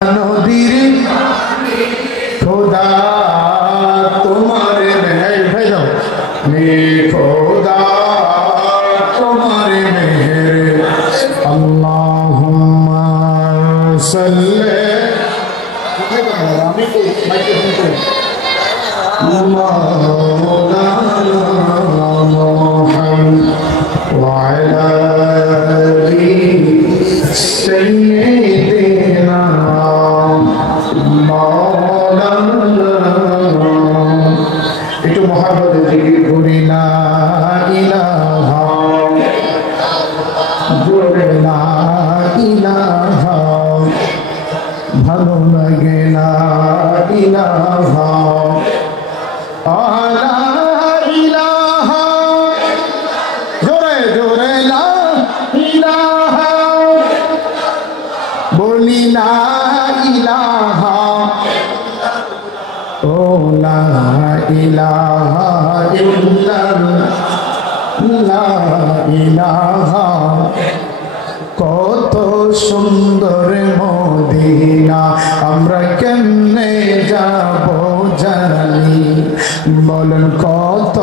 নদীর খোদা তোমার ভাই যাও খোদা তোমার মেহের আল্লাহুম্মা সাল্লি আমি তো মাইক্রোফোন করি মাওলানা মুহাম্মদ ওয়া আলা আলি সাইয়্যিদিনা একটু মহাব্বতে জিকির করি লা ইলাহা জোরে লা ইলাহা ভালো লাগে লা ইলাহা লা ইলাহা জোরে জোরে লা ইলাহা বলি লা ইলাহা ও লা ইলাহা ইল্লাল্লাহ লা ইলাহা কত সুন্দর মদিনা আমরা কেমনে যাব জানি বলেন কত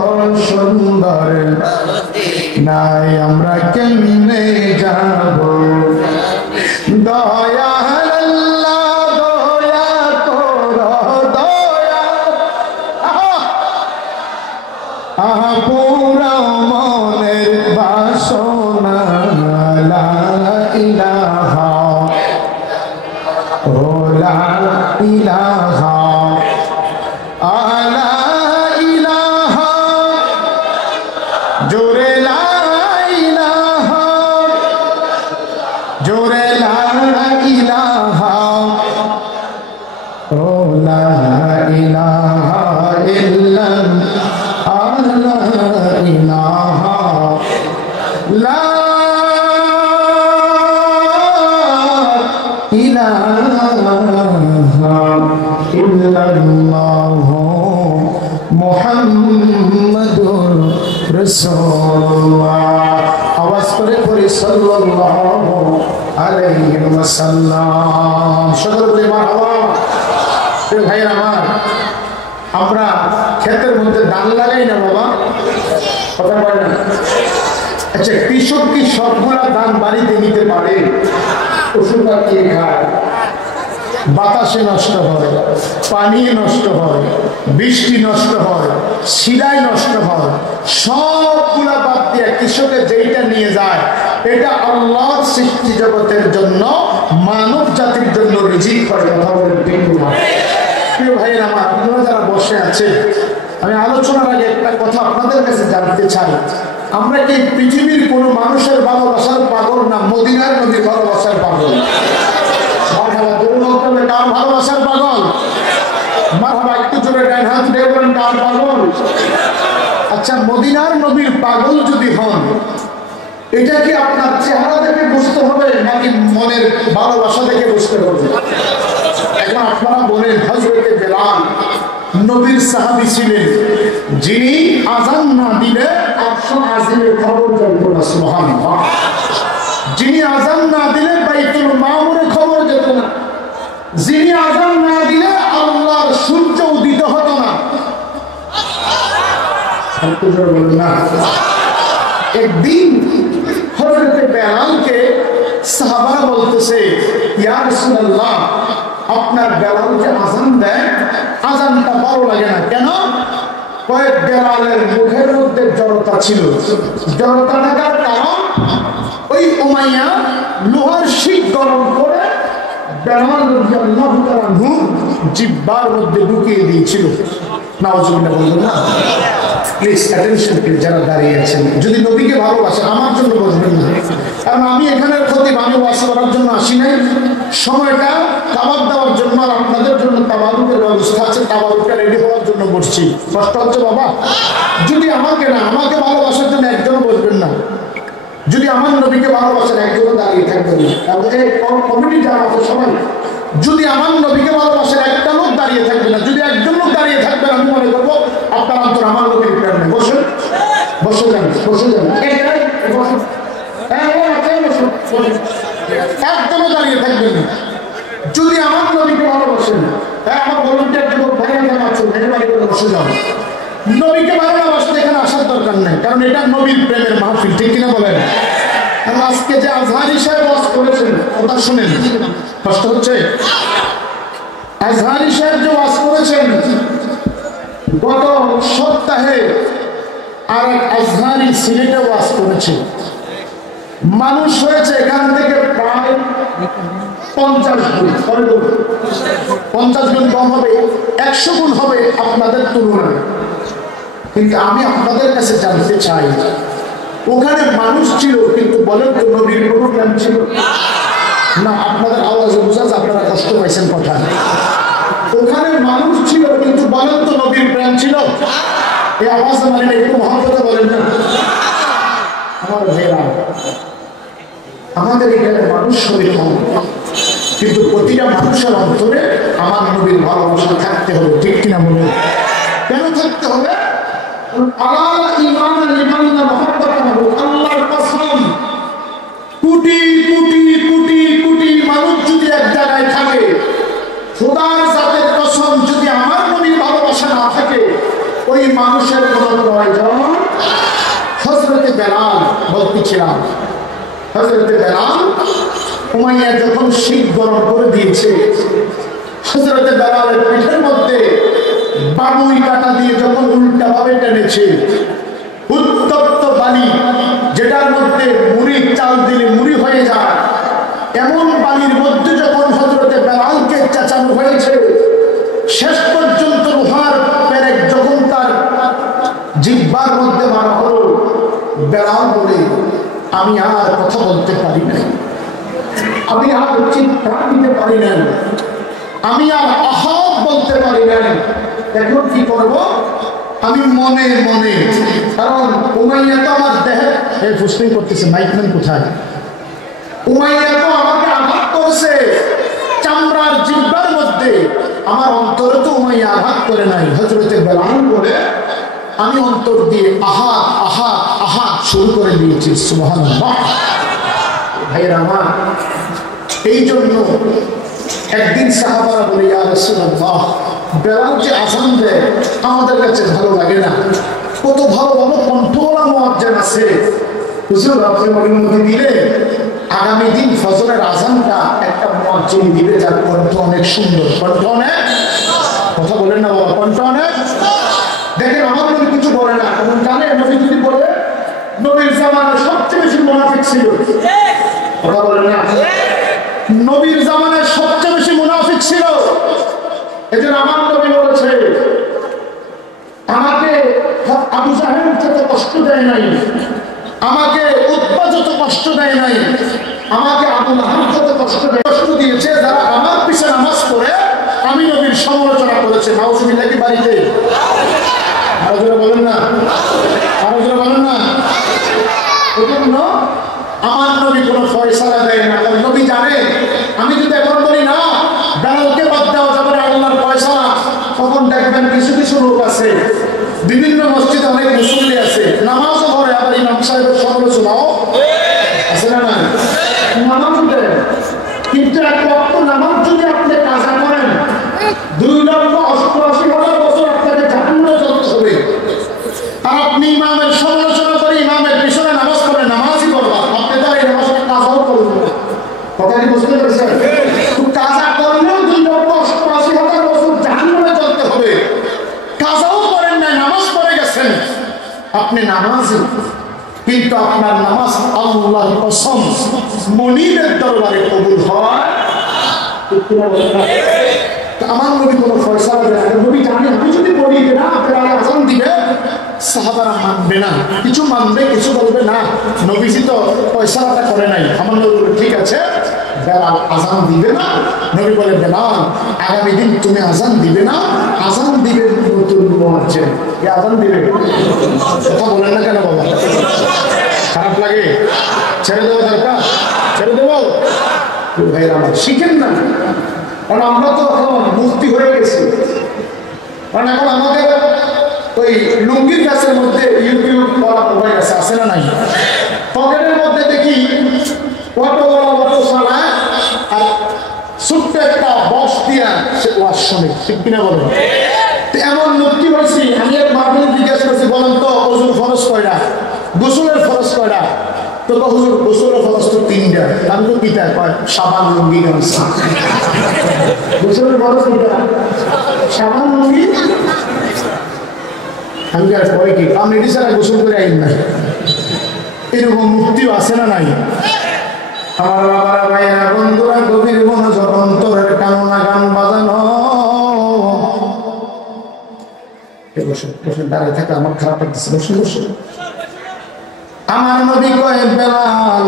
সুন্দর নাই আমরা কেমনে যাব দয়া পুরা মনের বাসনা লা ইলাহা ও লা ইলাহা লা ইলাহা জোরে লা ইলাহা জোরে লা ইলাহা ও লা ইলাহা ইল্লাল্লাহ ইলাহা লা ইলাহা ইল্লাল্লাহ মুহাম্মাদুর রাসূলুল্লাহ আওয়াজ করে পড়ি সাল্লাল্লাহু আলাইহি ওয়াসাল্লাম সকলে বলি মারহাবা ভাইরা আমার আমরা ক্ষেতের মধ্যে ধান লাগাই না বাবা কথা বলে না আচ্ছা কৃষক কি সবগুলা ধান বাড়িতে নিতে পারে ওষুধ কে খায় বাতাসে নষ্ট হয় পানি নষ্ট হয় বৃষ্টি নষ্ট হয় শিলায় নষ্ট হয় সবগুলা বাদ দিয়ে কৃষকের যেইটা নিয়ে যায় এটা আল্লাহর সৃষ্টি জগতের জন্য মানব জাতির জন্য রিজিক হয় কথা বলে প্রিয় ভাইয়ের আমার আপনারা যারা বসে আছে আমি আলোচনার আগে একটা কথা আপনাদের কাছে জানতে চাই আমরা কি পৃথিবীর কোনো মানুষের ভালোবাসার পাগল না মদিনার নবীর ভালোবাসার পাগল কার ভালোবাসার পাগল মারহাবা একটু জোরে ডান হাত দিয়ে বলেন কার পাগল আচ্ছা মদিনার নবীর পাগল যদি হন এটা কি আপনার চেহারা দেখে বুঝতে হবে নাকি মনের ভালোবাসা দেখে বুঝতে হবে এখন আপনারা বলেন হযরতে বেলাল নবীর সাহাবী ছিলেন যিনি আযান না দিলে আরশে আজিমের খবর যেত না সুবহানাল্লাহ যিনি আযান না দিলে বাইতুল মামুরের খবর যেত না যিনি আযান না দিলে আল্লাহর সূর্য উদিত হতো না আপনারা বলেন না একদিন হযরতে বেলালকে সাহাবারা বলতেছে ইয়া রাসূলুল্লাহ আপনার বেলালকে আযান দেয় আযানটা ভালো লাগে না কেন কয়েক বেলালের মুখের মধ্যে জড়তা ছিল জড়তা লাগার কারণ ওই উমাইয়া লোহার শিক গরম করে বেলাল রাদিয়াল্লাহু তাআলা জিহ্বার মধ্যে ঢুকিয়ে দিয়েছিল নাউজুবিল্লাহ বলুন না প্লিজ অ্যাটেনশন প্লিজ যারা দাঁড়িয়ে আছেন যদি নবীকে ভালোবাসেন আমার জন্য বলবেন না কারণ আমি এখানে খতিব আমি ওয়াজ করার জন্য আসি নাই সময়টা তাবারুক দেওয়ার জন্য আর আপনাদের জন্য তাবারুকের ব্যবস্থা আছে তাবারুকটা রেডি হওয়ার জন্য বসছি কষ্ট হচ্ছে বাবা যদি আমাকে না আমাকে ভালোবাসার জন্য একজন বসবেন না যদি আমার নবীকে ভালোবাসেন একজনও দাঁড়িয়ে থাকবেন এই কমিটি যারা আছে সবাই যদি আমার নবীকে ভালোবাসেন একটা লোক দাঁড়িয়ে থাকবে না যদি একজন লোক দাঁড়িয়ে থাকবেন আমি মনে করবো আপনার অন্তর আমার নবীর প্রেম নেই বসুন বসে যান একদমও দাঁড়িয়ে থাকবেন না যদি আমার নবীকে ভালোবাসেন, আমার ভলান্টিয়ার যুবক ভাইয়া যারা আছেন মেহরবানি করে বসে যাও। নবীকে ভালোবাসতে এখানে আসার দরকার নেই, কারণ এটা নবীর প্রেমের মাহফিল, ঠিক কিনা বলেন? আজকে যে আজহারী সাহেব ওয়াজ করেছেন ওটা শুনেন, কষ্ট হচ্ছে? আজহারী সাহেব যে ওয়াজ করেছেন গত সপ্তাহে আর এক আজহারী সিলেটে ওয়াজ করেছে, মানুষ হয়েছে এখান থেকে প্রায় 50 গুণ, 50 গুণ কম হবে, 100 গুণ হবে আপনাদের তুলনায়। কিন্তু আমি আপনাদের কাছে জানতে চাই, ওখানে মানুষ ছিল কিন্তু বলেন তো নবীর কোনো প্রেম ছিল না? আপনাদের আওয়াজে বোঝা যায় আপনারা কষ্ট পাইছেন কথা। ওখানে মানুষ ছিল কিন্তু বলেন তো নবীর প্রেম ছিল? এই আওয়াজ মানে একটু মহব্বতে বলেন না আমার ভাইরা। আমাদের এখানে মানুষ নবীর মহব্বত, কিন্তু প্রতিটা মানুষের অন্তরে আমার নবীর ভালোবাসা থাকতে হবে, ঠিক কিনা বলুন? কেন থাকতে হবে? আল্লাহর ঈমান লিমান মহব্বত আল্লাহর কসম, কোটি কোটি কোটি কোটি মানুষ যদি এক জায়গায় থাকে, খোদার জাতের কসম যদি আমার নবীর ভালোবাসা না থাকে, ওই মানুষের কোনো প্রয়োজন। হযরতে বেলাল বলতেছিলাম, হযরতে বেলাল উমাইয়া যখন শীত গরম করে দিয়েছে, হযরতে বেলালের পিঠের মধ্যে বাবুই কাটা দিয়ে যখন উল্টা ভাবে টেনেছে, উত্তপ্ত বালি যেটার মধ্যে মুড়ি চাল দিলে মুড়ি হয়ে যায়, এমন বালির মধ্যে যখন হযরতে বেলালকে চাচানো হয়েছে, শেষ পর্যন্ত লোহার পেরেক যখন তার জিহ্বার মধ্যে মারা হলো, বেলাল বলে আমি আর কথা বলতে পারি নাই, আমি আর চিৎকার দিতে পারি নাই, আমি আর আহাব বলতে পারি নাই, এখন কি করব? আমি মনে মনে, কারণ উমাইয়া তো আমার দেহে ফুসফুস করতেছে, মাইকম্যান কোথায়? উমাইয়া তো আমাকে আঘাত করছে চামড়ার জিহ্বার মধ্যে, আমার অন্তরে তো উমাইয়া আঘাত করে নাই। হযরতে বেলাল বলে আমি অন্তর দিয়ে আহাত আহাত আহাত শুরু করে দিয়েছি। সুবহানাল্লাহ। ভাইয়েরা আমার, এই জন্য একদিন সাহাবারা বলে ইয়া রাসূলুল্লাহ, বেলাল যে আযান দেয় আমাদের কাছে ভালো লাগে না, কত ভালো ভালো কণ্ঠওয়ালা মুয়াজ্জিন আছে, হুজুর আপনি অনুমতি দিলে আগামী দিন ফজরের আযানটা একটা মুয়াজ্জিন দিবে যার কণ্ঠ অনেক সুন্দর, কণ্ঠ অনেক, কথা বলেন না বাবা, কণ্ঠ অনেক। দেখেন আমার নবী কিছু বলে না, কারণ জানে নবী যদি বলে, নবীর জামানায় সবচেয়ে বেশি মুনাফিক ছিল, কথা বলেন না, নবীর জামানায় সবচেয়ে বেশি মুনাফিক ছিল। এজন্য আমার নবী বলেছে, আমাকে আবু জাহেল যত কষ্ট দেয় নাই, আমাকে উতবা যত কষ্ট দেয় নাই, আমাকে আবু লাহাব যত কষ্ট দিয়েছে যারা আমার পিছে নামাজ পড়ে আমি নবীর সমালোচনা করেছে। নাউজুবিল্লাহ কি বাড়িতে? আরো জোরে বলেন না, আরো জোরে বলেন না। এজন্য আমার নবী কোনো ফয়সালা দেয় না, কারণ নবী জানে আমি যদি এখন বলি না বেলালকে বাদ দেওয়া যাবে না, আল্লাহর ফয়সালা, তখন দেখবেন কিছু কিছু লোক আছে, বিভিন্ন মসজিদে অনেক মুসল্লি আছে, নামাজও পড়ে, আবার ইমাম সাহেবের সমালোচনাও আছে না? না, নামাজ দেয়, কিন্তু এক ওয়াক্ত নামাজ যদি আপনি কাজা করেন 2,88,000 বছর আপনাকে জাহান্নামে যেতে হবে। আর আপনি ইমামের সমালোচনা করে ইমামের পিছনে নামাজ পড়ে, নামাজই করবা, আপনি তো এই নামাজটা কাজাও করবেন না। কথা কি বুঝতে পেরেছেন? কাজা করলেও 2,88,000 বছর জাহান্নামে যেতে হবে। কাজাও করেন না, নামাজ পড়ে গেছেন, আপনি নামাজি, কিন্তু আপনার নামাজ আল্লাহর কসম মনিবের দরবারে কবুল হয়। আমার নবী কোনো ফয়সালা দেয় না, নবী জানে আমি যদি বলি যে না বেলাল আযান দিবে, সাহাবারা মানবে না, কিছু মানবে কিছু বলবে না, নবীজি তো ফয়সালাটা করে নাই। আমার নবী বলে ঠিক আছে বেলাল আযান দিবে না। নবী বলে বেলাল আগামী দিন তুমি আযান দিবে না, আযান দিবে নতুন মুয়াজ্জিন। কে আযান দিবে? কথা বলেন না কেন বাবা? খারাপ লাগে? ছেড়ে দেওয়া দরকার? ছেড়ে দেবো? ভাইরা আমার শিখেন না, কারণ আমরা তো এখন মুক্তি হয়ে গেছি। কারণ এখন আমাদের ওই লুঙ্গির গাছের মধ্যে ইউটিউব করা মোবাইল আছে না নাই? পকেটের মধ্যে দেখি অটো চালায় আর ছোট্ট একটা আসলে, ঠিক কিনা বলেন? এমন মুক্তি হয়েছি, আমি এক মাহফিলে জিজ্ঞাসা করছি, বলেন তো ওযুর ফরজ কয়টা, গোসলের ফরজ কয়টা? তো হুজুর গোসলের ফরজ তো 3টা। আমি তো কিতা কয় সাবান লুঙ্গি গামছা। গোসলের ফরজ কিটা? সাবান লুঙ্গি। আমি কয় কি আপনি এটি ছাড়া গোসল করে আইন না? এরকম মুক্তিও আছে না নাই? আমার বাবারা, ভাইয়েরা, বন্ধুরা, গভীর মনোযোগ, অন্তরের কামনা গান বাজানো। বসে বসে দাঁড়িয়ে থাকা আমার খারাপ লাগতেছে, বসে বসে। আমার নবী কয়, বেলাল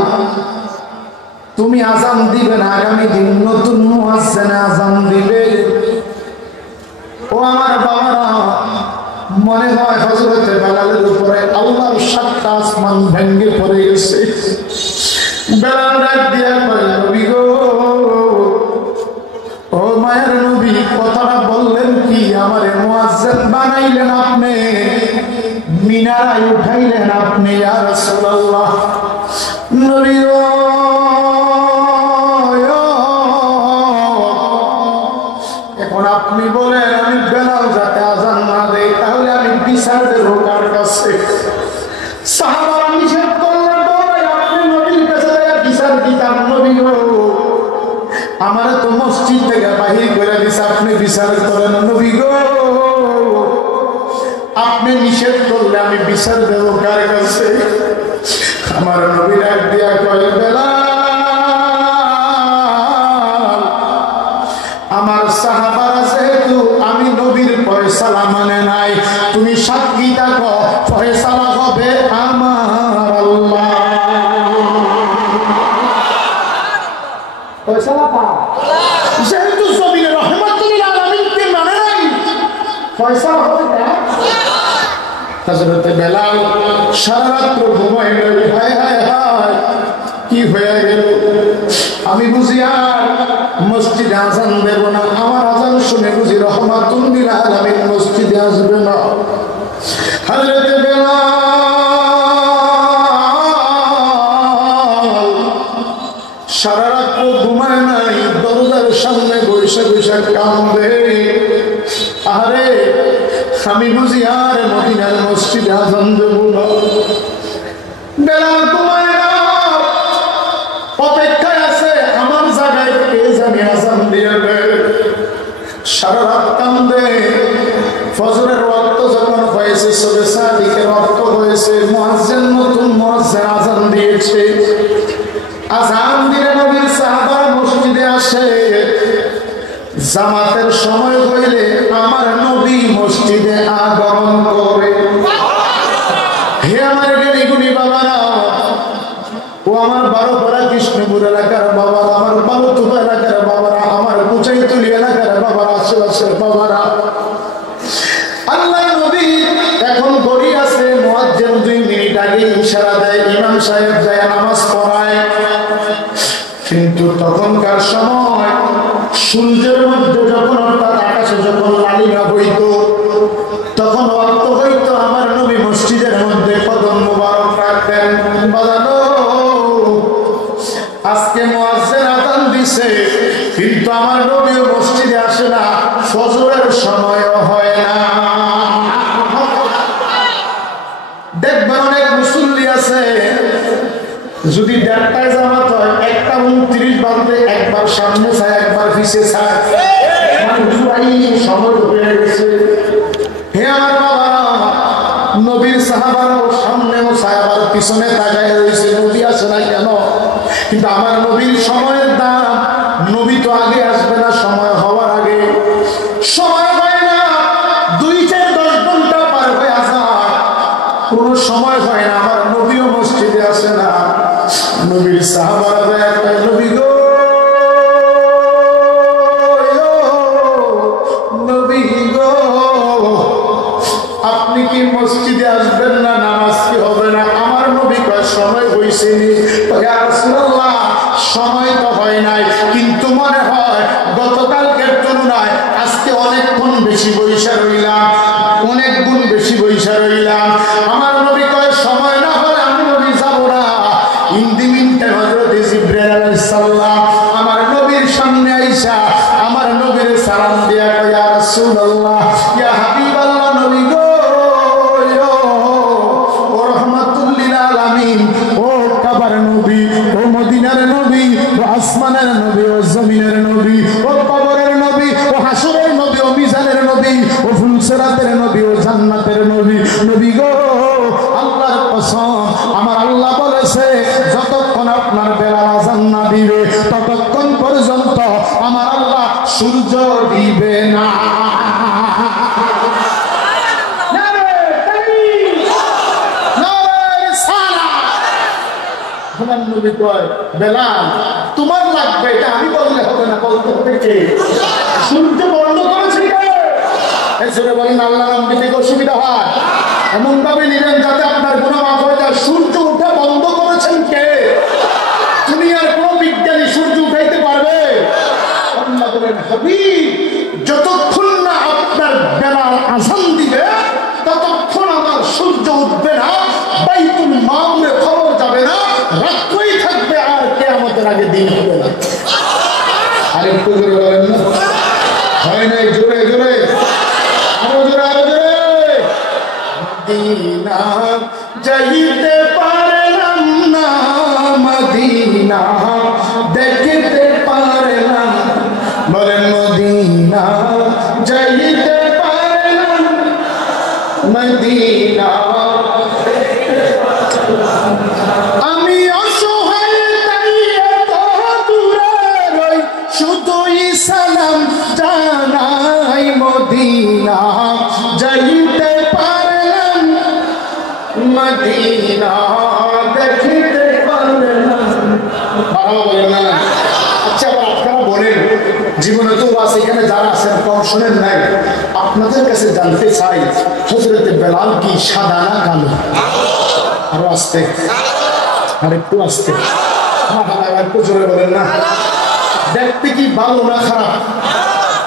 তুমি আজান দিবে না, আগামী দিন নতুন মুয়াজ্জিন আজান দিবে। ও আমার বাবারা, মনে হয় হযরত বেলালের উপরে আল্লাহর 7টা আসমান ভেঙে পড়ে গেছে। বেলাল ডাক দিয়া কয়, নবী গো, ও মায়ের নবী, কথাটা বললেন কি? আমারে মুয়াজ্জিন বানাইলেন আপনি, মিনারায় উঠাইলেন আপনি, ইয়া রাসূলুল্লাহ। নবী গো, এখন আপনি বলেন আমি বেলাল যাতে আজান না দেই, তাহলে আমি বিচার দেব কার কাছে? সাহাবারা নিষেধ করলেন, আপনি নবীর কাছে বিচার দিতাম। নবী গো, আমার তো মসজিদ থেকে বাহির করে দিছে, আপনি বিচার করেন। নবী গো, আপনি নিষেধ করলে আমি বিচার দেব কার কাছে? আমার নবী ডাক দিয়া কয়, বেলাল, আমার সাহাবারা যেহেতু আমি নবীর ফয়সালা মানে নাই, তুমি সাক্ষী থাকো, ফয়সালা হবে আমার আল্লাহ। ফয়সালা পা যেহেতু জমিনে রহমাতুল আলামিনকে মানে নাই, ফয়সালা হবে না। হযরত বেলাল সারা রাত ঘুমায় নাই। হায় হায় হায়, কি হয়ে গেল? আমি বুঝি আর মসজিদে আজান দেব না, আমার আজান শুনে বুঝি রহমাতুল আলামিন মসজিদে আসবে না। হযরত বেলাল সারা রাত ঘুমায় নাই, দরজার সামনে বসে বসে কান্দে। আরে আমি বুঝি আর মদিনার মসজিদে আজান দেব না। বেলাল ঘুমায় না, অপেক্ষায় আছে আমার জায়গায় কে জানি আজান দিবে। সারা রাত কান্দে। ফজরের ওয়াক্ত যখন হয়েছে, সবে সাদিকের ওয়াক্ত হয়েছে, মুয়াজ্জিন নতুন মুয়াজ্জিন আজান দিয়েছে। আজান দিলে নবীর সাহাবারা মসজিদে আসে। জামাতের সময় হইলে আমার নবী মসজিদে আগমন করে। হে আমার জ্ঞানীগুণী বাবারা, ও আমার 12পাড়া কৃষ্ণপুর এলাকার বাবারা, আমার বালুতুবা এলাকার বাবারা, আমার কুচাইতলি এলাকার বাবারা, আশেপাশের বাবারা, আল্লাহ নবী এখন ঘড়ি আছে, মুয়াজ্জিন 2 মিনিট আগে ইশারা দেয়, ইমাম সাহেব যায় নামাজ পড়ায়। কিন্তু তখনকার সময় সূর্যের মধ্যে যখন অর্থাৎ আকাশে যখন লালিমা হইত, তখন অর্থ হইতো আমার নবী মসজিদের মধ্যে কদম মুবারক রাখতেন। বাজানো আজকে মুয়াজ্জিন আযান দিছে, কিন্তু আমার নবীও মসজিদে আসে না, ফজরের সময়ও হয় না। দেখবেন অনেক মুসল্লি আছে, যদি 1:30টায় জামাত হয়, 1:29 বাজলে একবার সামনে চায়, একবার পিছে চায়, সময় হয়ে গেছে। হে আমার বাবারা, নবীর সাহাবারাও সামনেও চায়, আবার পিছনে তাকায় রয়েছে, নবী আসে না কেন? কিন্তু আমার নবীর সময়ের দাম, নবী তো আগে আসবে না, সময় হওয়ার আগে। সময় হয় না, 2-4-10 ঘন্টা পার হয়ে আসা, কোন সময় হয় না, আমার নবীও মসজিদে আসে না। নবীর সাহাবারা কয়, নবী গো, নবী গো, আপনি কি মসজিদে আসবেন না? নামাজ কি হবে না? আমার নবী কয়, সময় হইছে নি। ইয়া রাসূলুল্লাহ, সময় তো হয় নাই, কিন্তু মনে হয় গতকালকের তুলনায় আজকে অনেকক্ষণ বেশি বইসা রইলাম, অনেক গুণ বেশি বইসা রইলাম। আমার নবী কয়, সময় না হলে আমি নবী যাব না। ইন্দিমিনটা হযরত জিবরাইল আলাইহিস সালাম আমার নবীর সামনে আইসা আমার নবীর সালাম দিয়া কয়, রাসূলুল্লাহ, ইয়া হাবিবাল্লাহ, নবী গো, ও রাহমাতুল লিল আলামিন, ও কাবার নবী, ও মদিনার নবী, ও আসমানের নবী, ও জমিনের নবী, ও কবরের নবী, ও হাসরের নবী, ও মিজানের নবী, ও ফুলসিরাতের নবী, ও জান্নাতের নবী, নবী গো, আল্লাহর কসম, আমার আল্লাহ বলেছে যতক্ষণ আপনার বেলাল আযান না দিবে ততক্ষণ পর্যন্ত আমার আল্লাহ সূর্য দিবে না। নবী কয়, বেলাল তোমার লাগবে, এটা আমি বললে হবে না, বলতে হবে কে? সূর্য বন্ধ করেছে কে? এসে বলেন আল্লাহ নাম দিতে অসুবিধা হয়, এমন ভাবে নিলেন যাতে আপনার গুনাহ মাফ হয়ে যায়। সূর্য উঠা বন্ধ করেছেন কে? দুনিয়ার কোন বিজ্ঞানী সূর্য উঠাইতে পারবে? আল্লাহ বলেন, হাবিব যতক্ষণ না আপনার বেলাল আযান দিবে ততক্ষণ আমার সূর্য উঠবে না, বাইতুল মামুরে খবর যাবে না, রাত্রই থাকবে, আর কিয়ামতের আগে দিন হবে না। আরেকটু জোরে বলেন না, হয় নাই? জোরে জোরে, আরো জোরে, আরো জোরে। মদিনা যাইতে পারলাম না, মদিনা দেখতে পারলাম, বলেন মদিনা যাইতে পারলাম, মদিনা আমি অসহায় তাই এত দূরে রই, শুধুই সালাম জানাই, মদিনা যাইতে পারলাম, মদিনা দেখতে পারলাম। আচ্ছা, আপনারা বলেন, জীবনে তো আছে, এখানে যারা আছেন কম শোনেন নাই, আপনাদের কাছে জানতে চাই হযরত বেলাল কি সাদা না কালো? আরো আসতে, আর একটু আসতে, একটু জোরে বলেন না। দেখতে কি ভালো না খারাপ?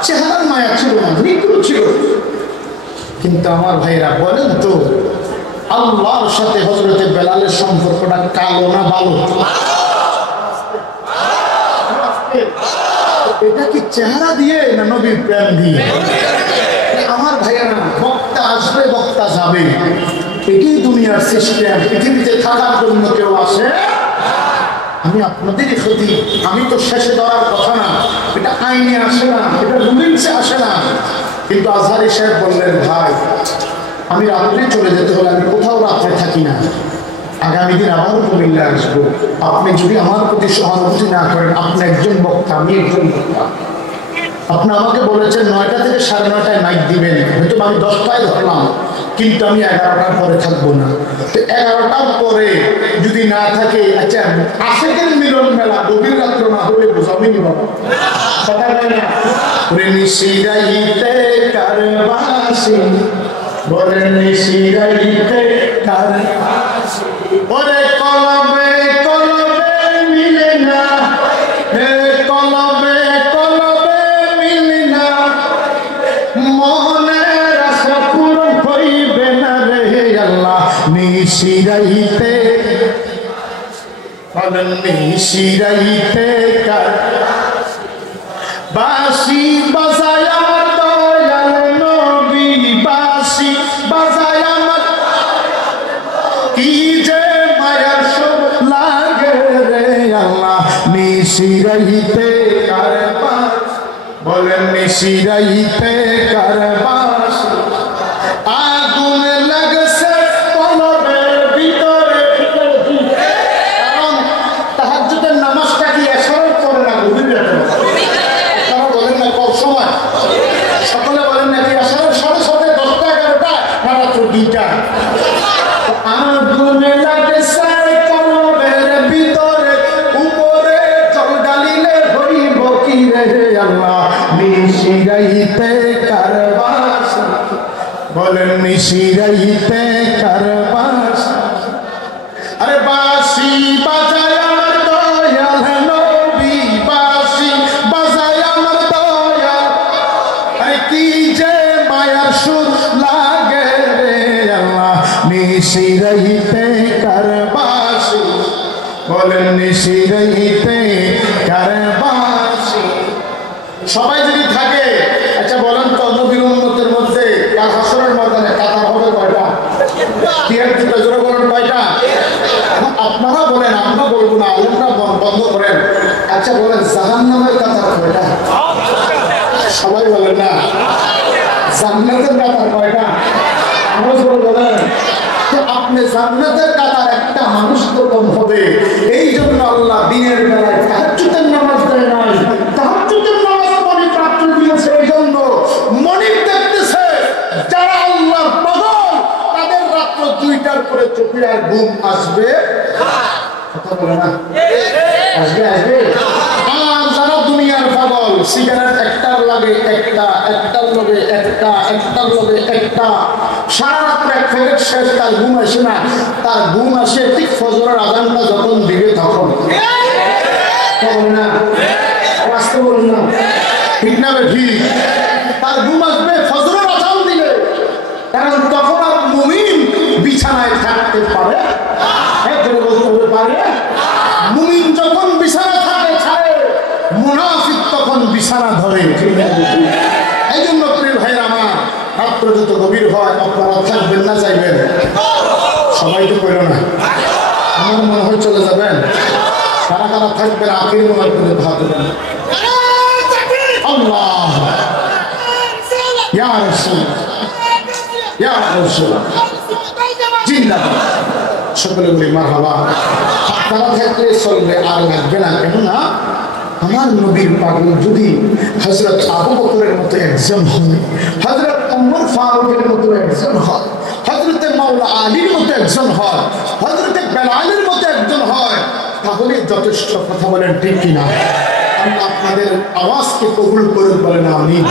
চেহারার মায়া ছিল না, নিকুল ছিল। কিন্তু আমার ভাইরা বলেন তো, আল্লাহর সাথে হযরত বেলালের সম্পর্কটা কালো না ভালো? এটা কি চেহারা দিয়ে না নবীর প্রেম দিয়ে? আমার ভাইয়েরা, বক্তা আসবে বক্তা যাবে, এটাই দুনিয়ার সিস্টেম। পৃথিবীতে থাকার জন্য কেউ আসে। আমি আপনাদেরই ক্ষতি, আমি তো শেষে ধরার কথা না, এটা আইনে আসে না, এটা রুলিংসে আসে না। কিন্তু আজহারি সাহেব বললেন, ভাই আমি রাত্রে চলে যেতে হলে আমি কোথাও রাত্রে থাকি না, আগামী দিন আবার কুমিল্লা আসবো, আপনি যদি আমার প্রতি সহানুভূতি না করেন, আপনি একজন বক্তা, আমি একজন বক্তা, আপনি আমাকে বলেছেন 9টা থেকে 9:30 মাইক দিবেন, হয়তো আমি 10টায় ধরলাম, কিন্তু আমি 11টার পরে থাকবো না। তো 11টার পরে যদি না থাকে, আচ্ছা আশেকের মিলন মেলা গভীর রাত্র না হলে বোঝাবেন বাবা, কথা বলে না? নিশিরাইতে কারবাসি, বলেন নিশিরাইতে কারবাসি, ওরে কলবে কলবে মিলে না, হে কলবে কলবে মিলে না, মনের আশা পূরণ হইবে না রে আল্লাহ। নিশিরাইতে, বলেন নিশিরাইতে কারবাসি, বাঁশি বাজায় আমার দয়াল নবী, বাঁশি বাজায় আমার, কি যে মায়ার সুর লাগে রে আল্লাহ। নিশিরাইতে কারবাসি, বলেন নিশিরাইতে কারবাসি, আগুন লাগছে কলবের ভিতরে, কারণ তাহাজ্জুদের নামাজটা কি এশারার করে না গভীর রাতে? আপনারা বলেন না কত সময়? সকলে বলেন নাকি এশারার 7:30, 10টা, 11টা না রাত্র 2টা? আগুন লাগছে কলবের ভিতরে, উপরে জল ঢালিলে হইব কি রে আল্লাহ। নিশিরাইতে কারবাসি, বলেন নিশিরাইতে কারবাসি, আরে বাঁশি বাজায় আমার দয়াল নবী, বাঁশি বাজায় আমার দয়াল, আরে কি যে মায়ার সুর লাগে রে আল্লাহ। নিশিরাইতে কারবাসি, বলেন নিশিরাইতে কারবাসি। সবাই যদি থাকে, আচ্ছা বলেন তো নবীর আচ্ছা বলেন জাহান্নামের কাতার কয়টা? সবাই বলেন না। জান্নাতের কাতার কয়টা? আমরা সবাই বলেন। তো আপনি জান্নাতের কাতার একটা মানুষ তো কম হবে। এই জন্য আল্লাহ দিনের বেলায় তাহাজ্জুদের নামাজ দেয় নাই। তাহাজ্জুদের নামাজ মানে প্রাপ্ত দিয়েছে। এই জন্য মনিব দেখতেছে যারা আল্লাহর পাগল তাদের রাত্র 2টার পরে চোখে আর ঘুম আসবে কথা বলে না? আসবে আসবে। আর যারা দুনিয়ার পাগল সিগারেট একটার লাগে একটা, একটার লগে একটা, একটার লগে একটা, সারা রাত্রে এক প্যাকেট শেষ, তার ঘুম আসে না। তার ঘুম আসে ঠিক ফজরের আযানটা যখন দিবে তখন। বলেন না, আসতে বলুন না, ঠিক না ঠিক? তার ঘুম আসবে ফজরের আযান দিলে, কারণ তখন আর মুমিন বিছানায় থাকতে পারে। মুমিন যখন বিছানা থাকে ছাড়ে, মুনাফিক তখন বিছানা ধরে। এই জন্য প্রিয় ভাইরা আমার, রাত্র যত গভীর হয় আপনারা থাকবেন না চাইবেন? সবাই তো করো না, আমার মনে হয় চলে যাবেন। কারা কারা থাকবেন আখির মনে করে ভাত দেবেন। আল্লাহ ইয়া রাসূল, ইয়া রাসূল জিন্দাবাদ। সকলে বলি মারহাবা। আপনারা থাকলে চলবে, আর লাগবে না। কেননা আমার নবীর পাগল যদি হযরত আবু বকরের মতো একজন হয়, হযরত ওমর ফারুকের মতো একজন হয়, হযরত মাওলা আলীর মতো একজন হয়, হযরত বেলালের মতো একজন হয়, তাহলে যথেষ্ট। কথা বলেন ঠিক কিনা? আল্লাহ আপনাদের আওয়াজকে কবুল করে বলেন আমিন।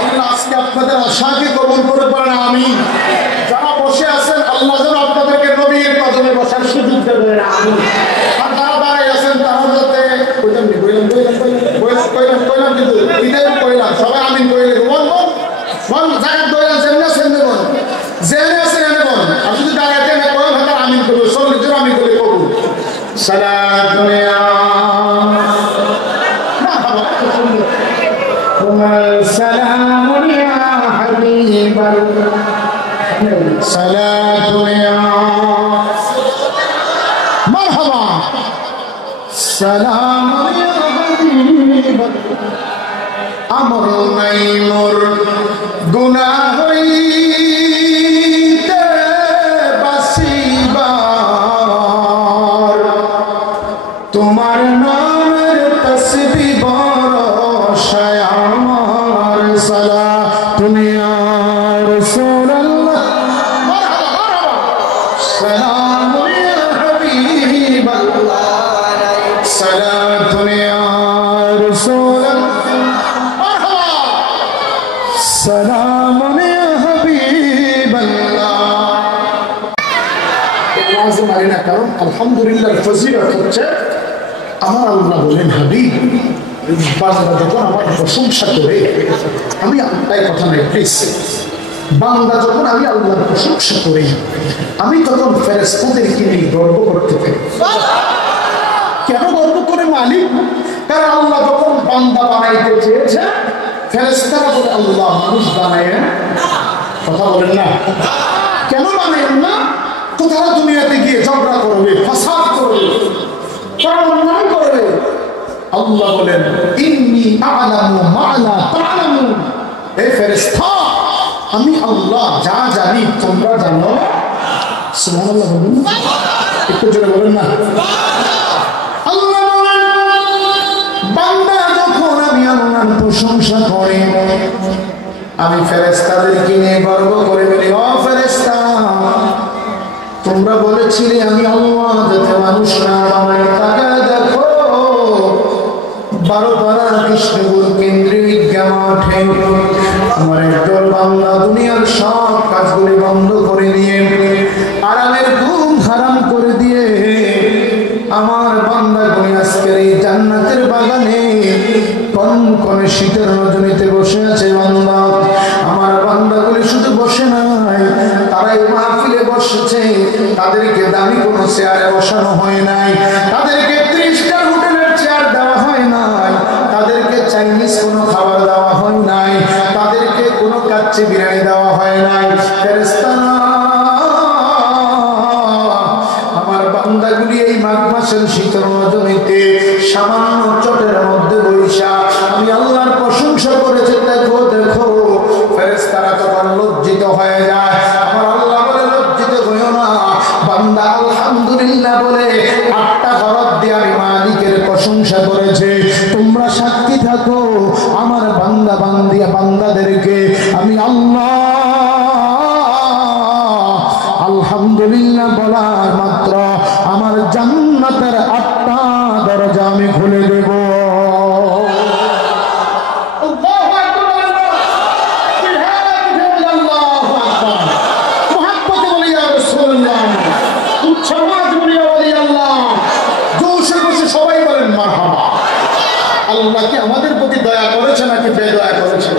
আল্লাহ আজকে আপনাদের আশাকে কবুল করে বলেন আমিন। যারা বসে আছেন আল্লাহ যেন আপনাদেরকে নবীর কদমে বসার সুযোগ দেবেন আমিন। আর যারা দাঁড়াই আছেন তারা যাতে সবাই আমিন কইলে জেনে আছেন এনে বল। আর যদি দাঁড়াইতে না কয় ভাষা আমিন করবো, 40 জন আমিন করলে কবুল। সালাতুন ইয়া সালামুন ইয়া হাবিবাল্লাহ, সালাতুন ইয়া মারহাবা, সালামুন ইয়া হাবিবাল্লাহ। আমর নাই মোর গুনাহ হইতে বাসিবার, তোমার নামের তসবিহ বরসায় আমার, সালাতুন ইয়া রাসূলুল্লাহ, মারহাবা সালামুন ইয়া হাবিবাল্লাহ, সালাতুন ইয়া রাসূলুল্লাহ, মারহাবা সালামুন ইয়া হাবিবাল্লাহ। লাজিম আলিনা, কারণ আলহামদুলিল্লাহর ফজিলত হচ্ছে আমার আল্লাহ বলেন হাবিব বান্দা যখন আমার প্রশংসা করে, আমি আপনার কথা নাই প্লিজ, বান্দা যখন আমি আল্লাহর প্রশংসা করি, আমি তখন ফেরেশতাদেরকে নিয়ে গর্ব করতে পারি। কেন গর্ব করে মালিক? কারণ আল্লাহ যখন বান্দা বানাইতে চেয়েছে, ফেরেশতারা বলে আল্লাহ মানুষ বানায় না। কথা বলেন না, কেন বানায় না? তো তারা দুনিয়াতে গিয়ে ঝগড়া করবে, ফাসাদ করবে, তারা অন্যায় করবে। আল্লাহ বলেন ইন্নী আ'লামু মা লা তা'লামুন, হে ফেরেশতা আমি আল্লাহ যা জানি তোমরা জানো। সুবহানাল্লাহ বলুন, একটু জোরে বলেন না। আল্লাহ বলেন বান্দা যখন আমি আল্লাহর প্রশংসা করি, আমি ফেরেশতাদেরকে নিয়ে গর্ব করে বলি, ও ফেরেশতা তোমরা বলেছিলে আমি আল্লাহ যাতে মানুষ না বানাই, তাকে দেখো 12 কৃষ্ণপুর কেন্দ্রীয় বিজ্ঞা মাঠে আমার একদল বান্দা দুনিয়ার সব কাজগুলি বন্ধ করে দিয়ে, আরামের ঘুম হারাম করে দিয়ে আমার বান্দাগুলি আজকের এই জান্নাতের বাগানে কনকনে শীতের রজনীতে বসে আছে। বান্দা আমার বান্দাগুলি শুধু বসে নাই, তারা এই মাহফিলে বসেছে। তাদেরকে দামি কোনো চেয়ারে বসানো হয় নাই, তাদেরকে 30টা হোটেলের চেয়ার দেওয়া হয় নাই, তাদেরকে চাইনিজ কোনো খাবার দেওয়া হয় নাই, তাদেরকে কোনো কাচ্চি বিরিয়ানি দেওয়া হয় নাই। ফেরেশতা আমার বান্দাগুলি এই মাঘ মাসের শীতল রজনীতে সামান্য চটের মধ্যে বৈশা আমি আল্লাহর প্রশংসা করেছে। দেখো দেখো ফেরেশতারা তখন লজ্জিত হয়ে যায়। আমার আল্লাহ বলে লজ্জিত হইও না, বান্দা আলহামদুলিল্লাহ বলে 8টা হরফ দিয়ে আমি মালিকের প্রশংসা করেছে। তোমরা সাক্ষী থাকো আমার বান্দা বান্দাদেরকে আমি আল্লাহ আলহামদুলিল্লাহ বলার মাত্র আমার জান্নাতের 8টা দরজা আমি খুলে দেব। সবাই বলেন মারহাবা। আল্লাহ কি আমাদের প্রতি দয়া করেছে নাকি বেদয়া করেছে?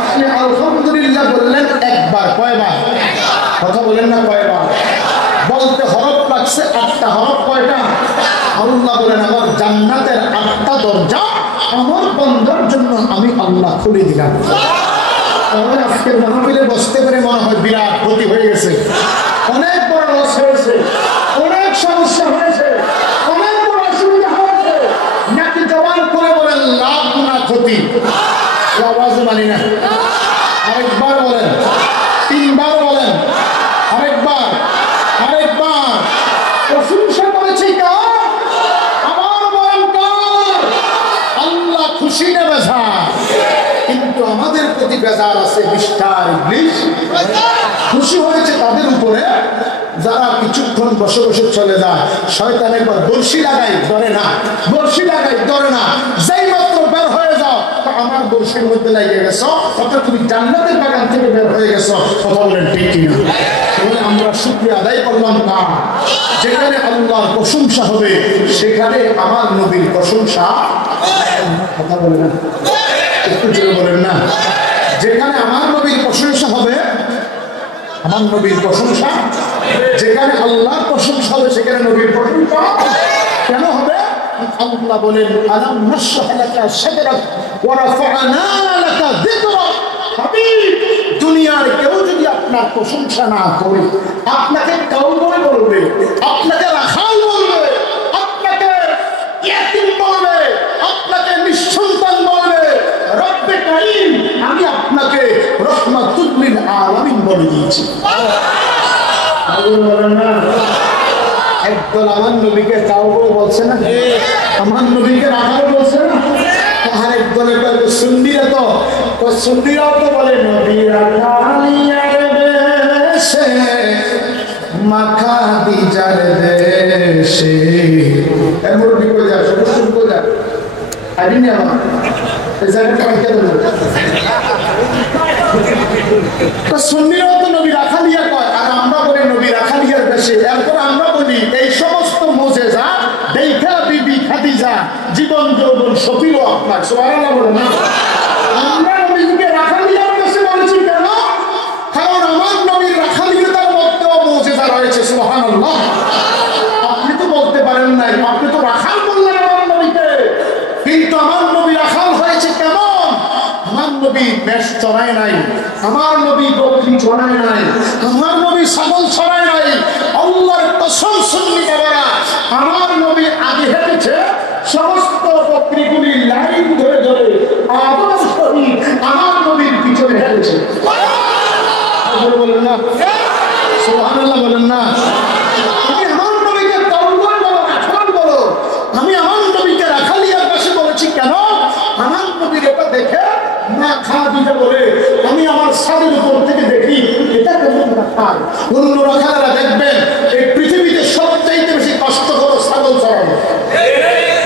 আপনি আলহামদুলিল্লাহ বললেন একবার, কয়বার? কথা বলেন না কয়বার? বলতে হরফ লাগছে 8টা। হরফ কয়টা? আল্লাহ বলেন আমার জান্নাতের 8টা দরজা আমার বান্দার জন্য আমি আল্লাহ খুলে দিলাম। আজকের মাহফিলে বসতে পেরে মনে হয় বিরাট ক্ষতি হয়ে গেছে, অনেক বড় লস হয়েছে, অনেক সমস্যা হয়েছে, অনেক বড় অসুবিধা হয়েছে। নাকি জবান করে বলেন লাভ না ক্ষতি? আওয়াজ মানি না। আরেকবার বলেন, 3বার বলেন, আরেকবার। প্রশংসা করেছি কার? আমার বলেন কার? আল্লাহ খুশি না বেজার? কিন্তু আমাদের প্রতি বেজার আছে মিস্টার ইবলিস। খুশি হয়েছে তাদের উপরে যারা কিছুক্ষণ বসে বসে চলে যায়। শয়তান একবার বর্ষি লাগাই ধরে না, বর্ষি লাগাই ধরে না, যেই মাত্র বের হয়ে যাও আমার বর্ষির মধ্যে লাগিয়ে গেছো, অর্থাৎ তুমি জান্নাতের বাগান থেকে বের হয়ে গেছো। কথা বলেন ঠিক কিনা? আমরা শুকরিয়া আদায় করলাম না। যেখানে আল্লাহর প্রশংসা হবে সেখানে আমার নবীর প্রশংসা। কথা বলেন একটু জোরে বলেন না। যেখানে আমার নবীর প্রশংসা হবে, আমার নবীর প্রশংসা, যেখানে আল্লাহর প্রশংসা হবে সেখানে নবীর প্রশংসা কেন হবে? আল্লাহ বলেন আলাম নাশরাহ লাকা সাদরাক ওয়া রাফা'না লাকা যিকরাক। হাবিব, দুনিয়ার কেউ যদি আপনার প্রশংসা না করে, আপনাকে কাউবয় বলবে, আপনাকে রাখাল বলবে, আপনাকে ইয়াতীম বলবে, আপনাকে নিঃসন্তান বলবে, রব্বে কারীম আমি আপনাকে রহমাতুল লিল আলামিন বলে দিয়েছি। বলেন না। একদল আমার নবীকে কাউবয় বলছে না, আমার নবীকে রাখাল বলছে না। আর একদলের সুন্নিরা তো সুন্নিরাও তো বলে নবী রাখালিয়ার দেশে মাখা দিজার দেশে। এর মুরব্বি কই যায়, শুরু কই যায়? আইডিনি আমার এই জায়গাটা পাইতে দেবো। তো সুন্নিরাও তো নবী রাখালিয়া কয়, আর আমরা বলি নবী রাখালিয়ার দেশে। এরপর আমরা বলি এই সমস্ত মুজিজা দেখা বিবি খাদিজা জীবন যৌবন সফিল আপনার। সুবহানাল্লাহ বলেন না। আমরা নবীকে রাখালিয়ার দেশে বলেছি কেন? কারণ আমার নবীর রাখালিয়ার মধ্যেও মুজিজা রয়েছে। সুবহানাল্লাহ। আপনি তো বলতে পারেন নাই, আপনি তো রাখাল বললেন আমার নবীকে, কিন্তু আমার নবী রাখাল হয়েছে কেমন? আমার নবী মেষ চড়ায় নাই, আমার নবী বকরি চড়ায় নাই, আমার নবী ছাগল চড়ায় নাই। আল্লাহর কসম সুন্নি বাবারা, আমার নবী আগে হেঁটেছে, সমস্ত বকরিগুলি লাইন ধরে ধরে আদর সহিত আমার নবীর পিছনে হেঁটেছে। বলেন না সুবহানাল্লাহ, বলেন না। আমি আমার নবীকে কাউবয় বলো, রাখাল বলো, আমি আমার নবীকে রাখালিয়ার পাশে বলেছি কেন? আমার নবীর এটা দেখে মা খাদিজা বলে আমি আমার ছাদের উপর থেকে দেখি এটা কেমন রাখাল। অন্য রাখালেরা দেখবেন এই পৃথিবীতে সবচাইতে বেশি কষ্ট হলো ছাগল চড়ানো।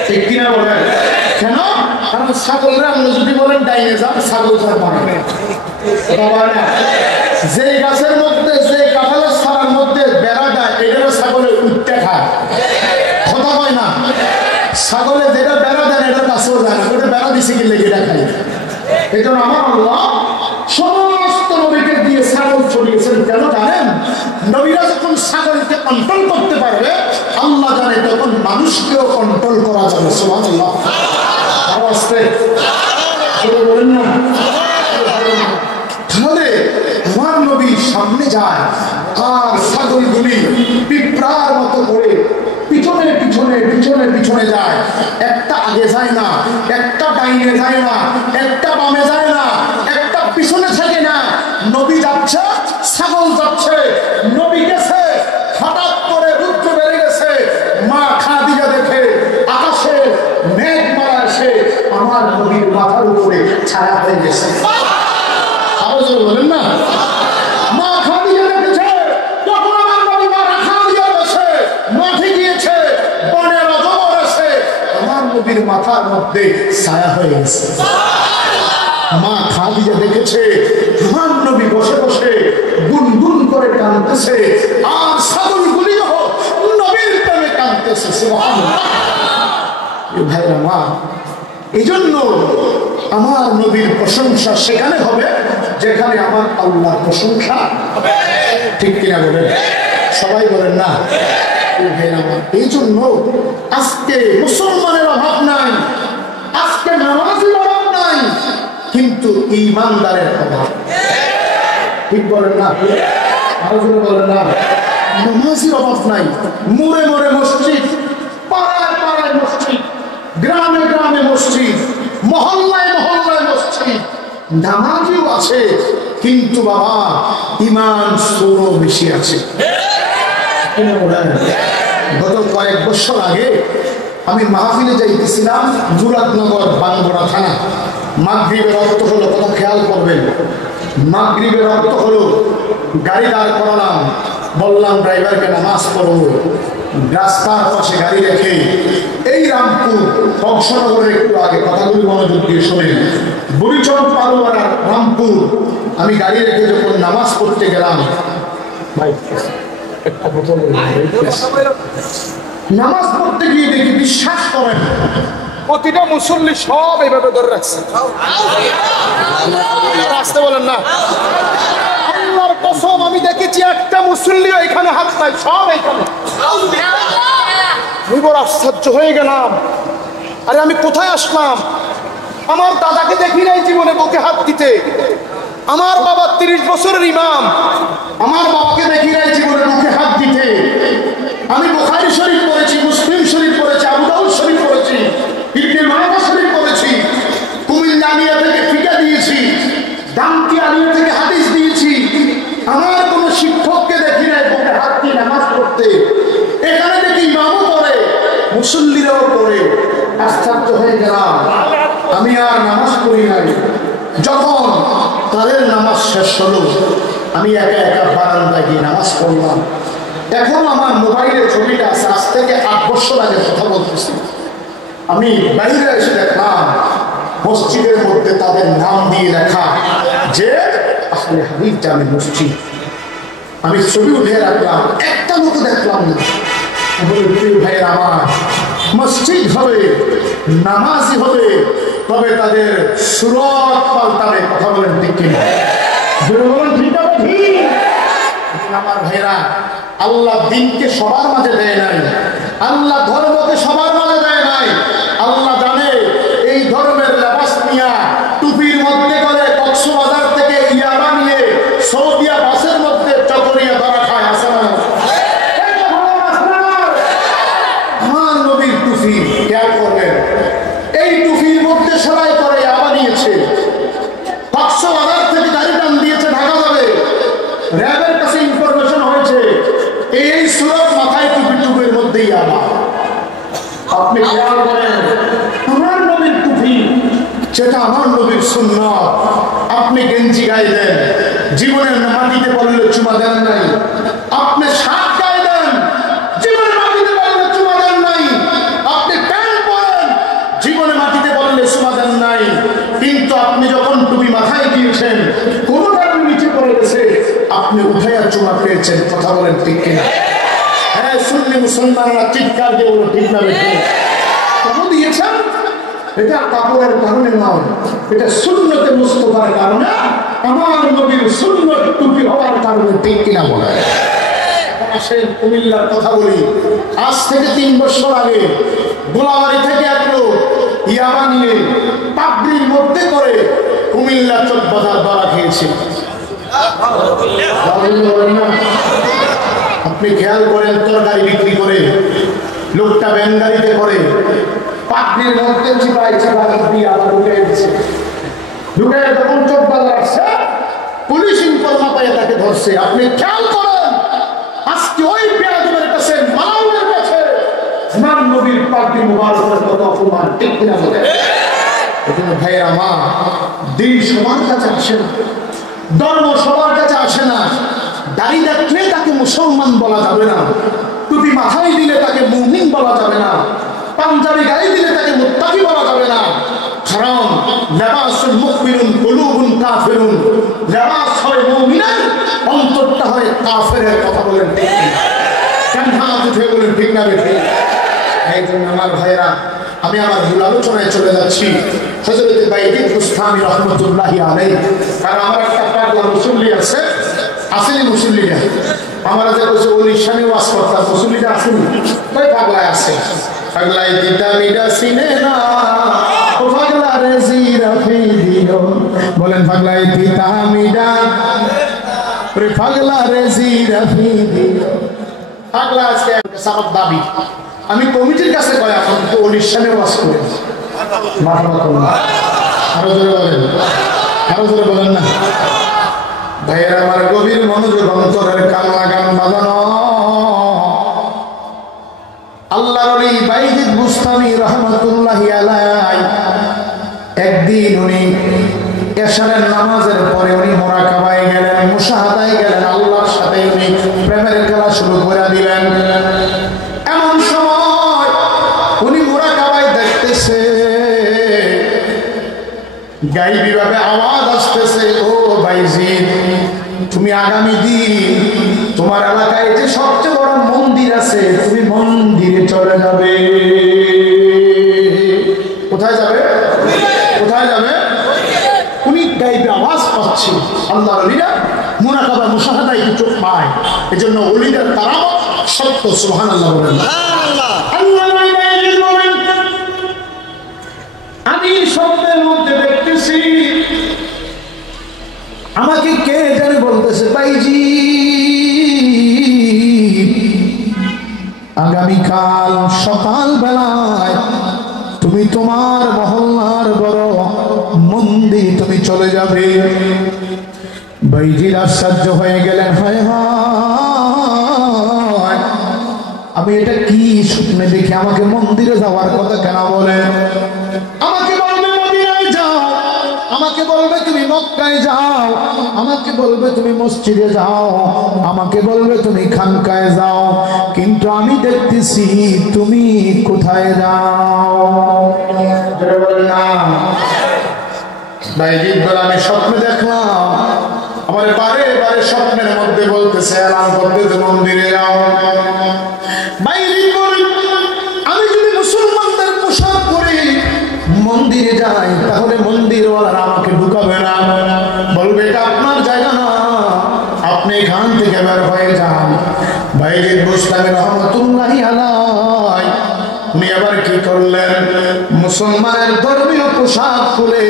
ঠিক কিনা বলেন? কেন? কারণ ছাগলরা আপনি যদি বলেন ডাইনে যান, ছাগল চড়ানো বাবা না। যে গাছের মধ্যে, যে কাঁঠালের ছাড়ার মধ্যে বেড়া দেয় এটারও ছাগলে উঠতে খায়। কথা হয় না? ছাগলে যেটা বেড়া দেয় এটা গাছেও যায় না, ওটা বেড়া দিছে কি লেগে খায়। এই জন্য আমার আল্লাহ সমস্ত নবীকে দিয়ে ছাগল ছড়িয়েছেন। কেন জানেন? নবীরা যখন ছাগলকে কন্ট্রোল করতে পারবে, আল্লাহ জানে তখন মানুষকেও কন্ট্রোল করা যাবে। সুবহানাল্লাহ। আরো আসতে বলেন না। তাহলে আমার নবী সামনে যায় আর ছাগলগুলি পিঁপড়ার মতো করে পিছনে যায়, একটা আগে যায় না, একটা ডাইনে যায় না, একটা বামে যায় না, একটা পিছনে থাকে না। নবী যাচ্ছে, ছাগল যাচ্ছে, নবী গেছে, হঠাৎ করে রুদ্র বেড়ে গেছে। মা খাদিজা দেখে আকাশে মেঘ মারা এসে আমার নবীর মাথার উপরে ছায়া হয়ে গেছে। আওয়াজ বলেন না। মা খাদিজা দেখেছে যখন আমার নবী মাথা খাদিজা বসে মাঠে গিয়েছে, বনের অজগর এসে আমার নবীর মাথার মধ্যে ছায়া হয়ে গেছে। মা খাদিজা দেখেছে আমার নবী বসে বসে গুনগুন করে কাঁদতেছে, আর ছাগলগুলিও নবীর প্রেমে কাঁদতেছে। সুবহানাল্লাহ। ভাইরা মা, এই জন্য আমার নবীর প্রশংসা সেখানে হবে যেখানে আমার আল্লাহর প্রশংসা হবে। ঠিক কিনা বলেন? সবাই বলেন না? ভাইরা মা, এই জন্য আজকে মুসলমানের অভাব নাই, আজকে নামাজের অভাব নাই, কিন্তু ঈমানদারের অভাব। ঠিক বলেন না? আরো জোরে বলেন না? নামাজের অভাব নাই, মোড়ে মোড়ে মসজিদ, পাড়ায় পাড়ায় মসজিদ, গ্রামে গ্রামে মসজিদ, মহল্লায় মহল্লায় মসজিদ, নামাজিও আছে, কিন্তু বাবা ঈমান স্তরও বেশি আছে। গত কয়েক বছর আগে আমি মাহফিলে যাইতেছিলাম মুরাদনগর বানগড়া থানা। মাগরিবের অর্থ হলো, কথা খেয়াল করবেন, মাগরিবের অর্থ হলো গাড়ি দাঁড় করালাম, বললাম ড্রাইভারকে নামাজ পড়ো, রাস্তার পাশে গাড়ি রেখে এই রামপুর বংশনগরের একটু আগে, কথাগুলি মনোযোগ দিয়ে শোনেন, বুড়িচং পালোয়ার রামপুর, আমি গাড়ি রেখে যখন নামাজ পড়তে গেলাম, নামাজ পড়তে গিয়ে দেখি, বিশ্বাস করেন প্রতিটা মুসল্লি সব এইভাবে ধরে রাখছে। আসতে বলেন না। আল্লাহর কসম, আমি দেখেছি একটা মুসল্লিও এখানে হাত নাই, সব এখানে। আমি বড় আশ্চর্য হয়ে গেলাম, আরে আমি কোথায় আসলাম? আমার দাদাকে দেখি নাই জীবনে বুকে হাত দিতে, আমার বাবা 30 বছরের ইমাম, আমার বাবাকে দেখি নাই জীবনে বুকে হাত দিতে। আমি বুখারী শরীফ পড়েছি, মুসলিম শরীফ পড়েছি, আবু দাউদ শরীফ পড়েছি, ইবনে মাজাহ শরীফ পড়েছি, কুমিল্লা আলিয়া থেকে ফিকা দিয়েছি, দামটি আলিয়া থেকে হাদিস দিয়েছি। আমার কোনো শিক্ষককে দেখি নাই বুকে হাত দিয়ে নামাজ পড়তে। এখানে দেখি ইমামও পড়ে, মুসল্লিরাও পড়ে। আশ্চর্য হয়ে গেলাম, আমি আর নামাজ পড়ি নাই। যখন তাদের নামাজ শেষ হলো, আমি একা একা বারান্দায় গিয়ে নামাজ পড়লাম। এখন আমার মোবাইলে ছবিটা আছে, আজ থেকে 8 বছর আগে কথা বলতেছি। আমি বাইরে এসে দেখলাম মসজিদের মধ্যে তাদের নাম দিয়ে লেখা যে আহলে হাদিস জামে মসজিদ। আমি ছবি উঠে রাখলাম, একটা লোক দেখলাম না। ভাইয়ের আমার, মসজিদ হবে, নামাজি হবে, তবে তাদের সুরত পাল্টাবে। কথা বলেন ঠিক কিনা? আমার ভাইরা, আল্লাহ দিনকে সবার মাঝে দেয় নাই, আল্লাহ ধর্মকে সবার মাঝে দেয় নাই। আল্লাহ জানে এই ধর্মের লেবাস নিয়া টুপির মধ্যে করে কক্সবাজার থেকে ইয়াবা নিয়ে সৌদিয়া বাসের মধ্যে চকরিয়া ধরা খায়। আসে না? আমার নবীর টুপি খেয়াল করবেন, এই টুপির মধ্যে সেলাই করে ইয়াবা নিয়েছে, কক্সবাজার থেকে গাড়ি টান দিয়েছে ঢাকা যাবে। র্যাবের কাছে ইনফরমেশন হয়েছে এই সুরত মাথায় টুপি, টুপির মধ্যেই ইয়াবা। আপনি খেয়াল করেন, আমার নবীর টুপি, যেটা আমার নবীর সুন্নাত, আপনি গেঞ্জি গায়ে দেন, জীবনের মাটিতে পড়লে চুমা দেন নাই। আপনি শার্ট গায়ে দেন, জীবনে মাটিতে পড়লে চুমা দেন নাই। আপনি প্যান্ট পরেন, জীবনে মাটিতে পড়লে চুমা দেন নাই। কিন্তু আপনি যখন টুপি মাথায় দিয়েছেন, কোনো কারণে নিচে পড়ে গেছে, আপনি উঠাইয়া চুমা পেয়েছেন। কথা বলেন ঠিক কিনা? হ্যাঁ, সুন্নি মুসলমানরা চিৎকার দিয়ে বলো ঠিক না? কেন দিয়েছেন? এটা কাপড়ের কারণে নয়, এটা সুন্নতে মুস্তাফার কারণে, আমার নবীর সুন্নত টুপি হওয়ার কারণে। ঠিক কিনা বলে? আসেন কুমিল্লার কথা বলি। আজ থেকে 3 বছর আগে গোলাবাড়ি থেকে এক লোক ইয়াবা নিয়ে পাগড়ির মধ্যে করে কুমিল্লা চক বাজার ধরা খেয়েছে। আপনি খেয়াল করেন, তরকারি বিক্রি করে লোকটা ব্যাঙ্গারিতে করে পাগড়ির মধ্যে চিপাই দিয়ে আবার ঢুকে গেছে। ঢুকে যখন চোখ বাজার আসছে, পুলিশ ইনফর্মা পাইয়ে তাকে ধরছে। আপনি খেয়াল করেন, আজকে ওই বেয়াদবের কাছে, মালাউনের কাছে আমার নবীর পাগড়ি মুবারকের কত অপমান, ঠিক কিনা বলে? এজন্য ভাইয়েরা মা, দিন সবার কাছে আসে না, ধর্ম সবার কাছে আসে না। দাড়ি রাখলে তাকে মুসলমান বলা যাবে না, টুপি মাথায় দিলে তাকে মুমিন বলা যাবে না, পাঞ্জাবি গায়ে দিলে তাকে মুত্তাকি বলা যাবে না। কারণ লিবাসুল মুমিনুন কুলুবুন কাফিরুন, লিবাস হয় মুমিনের, অন্তরটা হয় কাফেরের। কথা বলেন ঠিক না? কেন হাত উঠে বলেন ঠিক না বেঠে? এই জন্য আমার ভাইয়েরা, আমি আমার মূল আলোচনায় চলে যাচ্ছি। হযরত বাইজিদ বুস্তামি রাহমাতুল্লাহি আলাইহি, কারণ আমার একটা পাগলা মুসল্লি আছে, আসেনি মুসল্লিরা? আমরা যে বলছে ওলির সামনে ওয়াজ করতাম, মুসল্লিরা আসেনি? কই পাগলায় আছে? পাগলাই দিতা মিডা সিনে না, ও পাগলা রে জিরাফি দিও, বলেন পাগলাই দিতা মিডা, রে পাগলা রে জিরাফি দিও। পাগলা আজকে সামত দাবি, আমি কমিটির কাছে কয়া কিন্তু ওলির সামনে ওয়াজ করে। মাশাআল্লাহ, আরো জোরে বলেন, আরো জোরে বলেন না। ভাইয়ের আমার গভীর মনোযোগ, অন্তরের কান লাগান বাজানো। আল্লাহর ওলি বাইজিদ বুস্তামি রাহমাতুল্লাহি আলাইহি, একদিন উনি এশারের নামাজের পরে উনি মুরাকাবায় গেলেন, মুশাহাদায় গেলেন, আল্লাহর সাথে উনি প্রেমের খেলা শুরু করে দিলেন। এমন সময় উনি মুরাকাবায় দেখতেছে গায়বী ভাবে আওয়াজ আসতেছে, ও বাইজিদ, তুমি আগামী দিন তোমার এলাকায় যে সবচেয়ে বড় মন্দির আছে, তুমি মন্দিরে চলে যাবে। কোথায় যাবে? কোথায় যাবে? উনি গায়বী আওয়াজ পাচ্ছে। আল্লাহর ওলিরা মুরাকাবা মুশাহাদায় চোখ পায়, এজন্য ওলিদের তারাও সত্য। সুবহানাল্লাহ বলেন। আমি স্বপ্নের মধ্যে দেখতেছি আমাকে কে জানে বলতেছে, বাইজি আগামীকাল সকাল বেলায় তুমি তোমার মহল্লার বড় মন্দির তুমি চলে যাবে। বাইজির আশ্চর্য হয়ে গেলেন, হায় হায়, আমি এটা কি স্বপ্নে দেখি? আমাকে মন্দিরে যাওয়ার কথা কেন বলে? আমাকে বলবে মদিনায় যাও, আমাকে বলবে তুমি মক্কায় যাও, আমাকে বলবে তুমি মসজিদে যাও, আমাকে বলবে তুমি খানকায় যাও, কিন্তু আমি দেখতেছি তুমি কোথায় যাও? না বাইজিদ বলে, আমি স্বপ্নে দেখলাম, আমার বারে বারে স্বপ্নের মধ্যে বলতেছে, এলান করতেছে মন্দিরে যাও। বাইজিদ বলে, আমি যদি মুসলমানদের পোশাক পরে মন্দিরে যাই তাহলে মন্দিরওয়ালারা আমাকে ঢুকাবে না, বলবে এটা আপনার জায়গা না, আপনি এখান থেকে বের হয়ে যান। বাইজিদ বুস্তামি রাহমাতুল্লাহি আলাইহি উনি আবার কি করলেন? মুসলমানের ধর্মীয় পোশাক পরে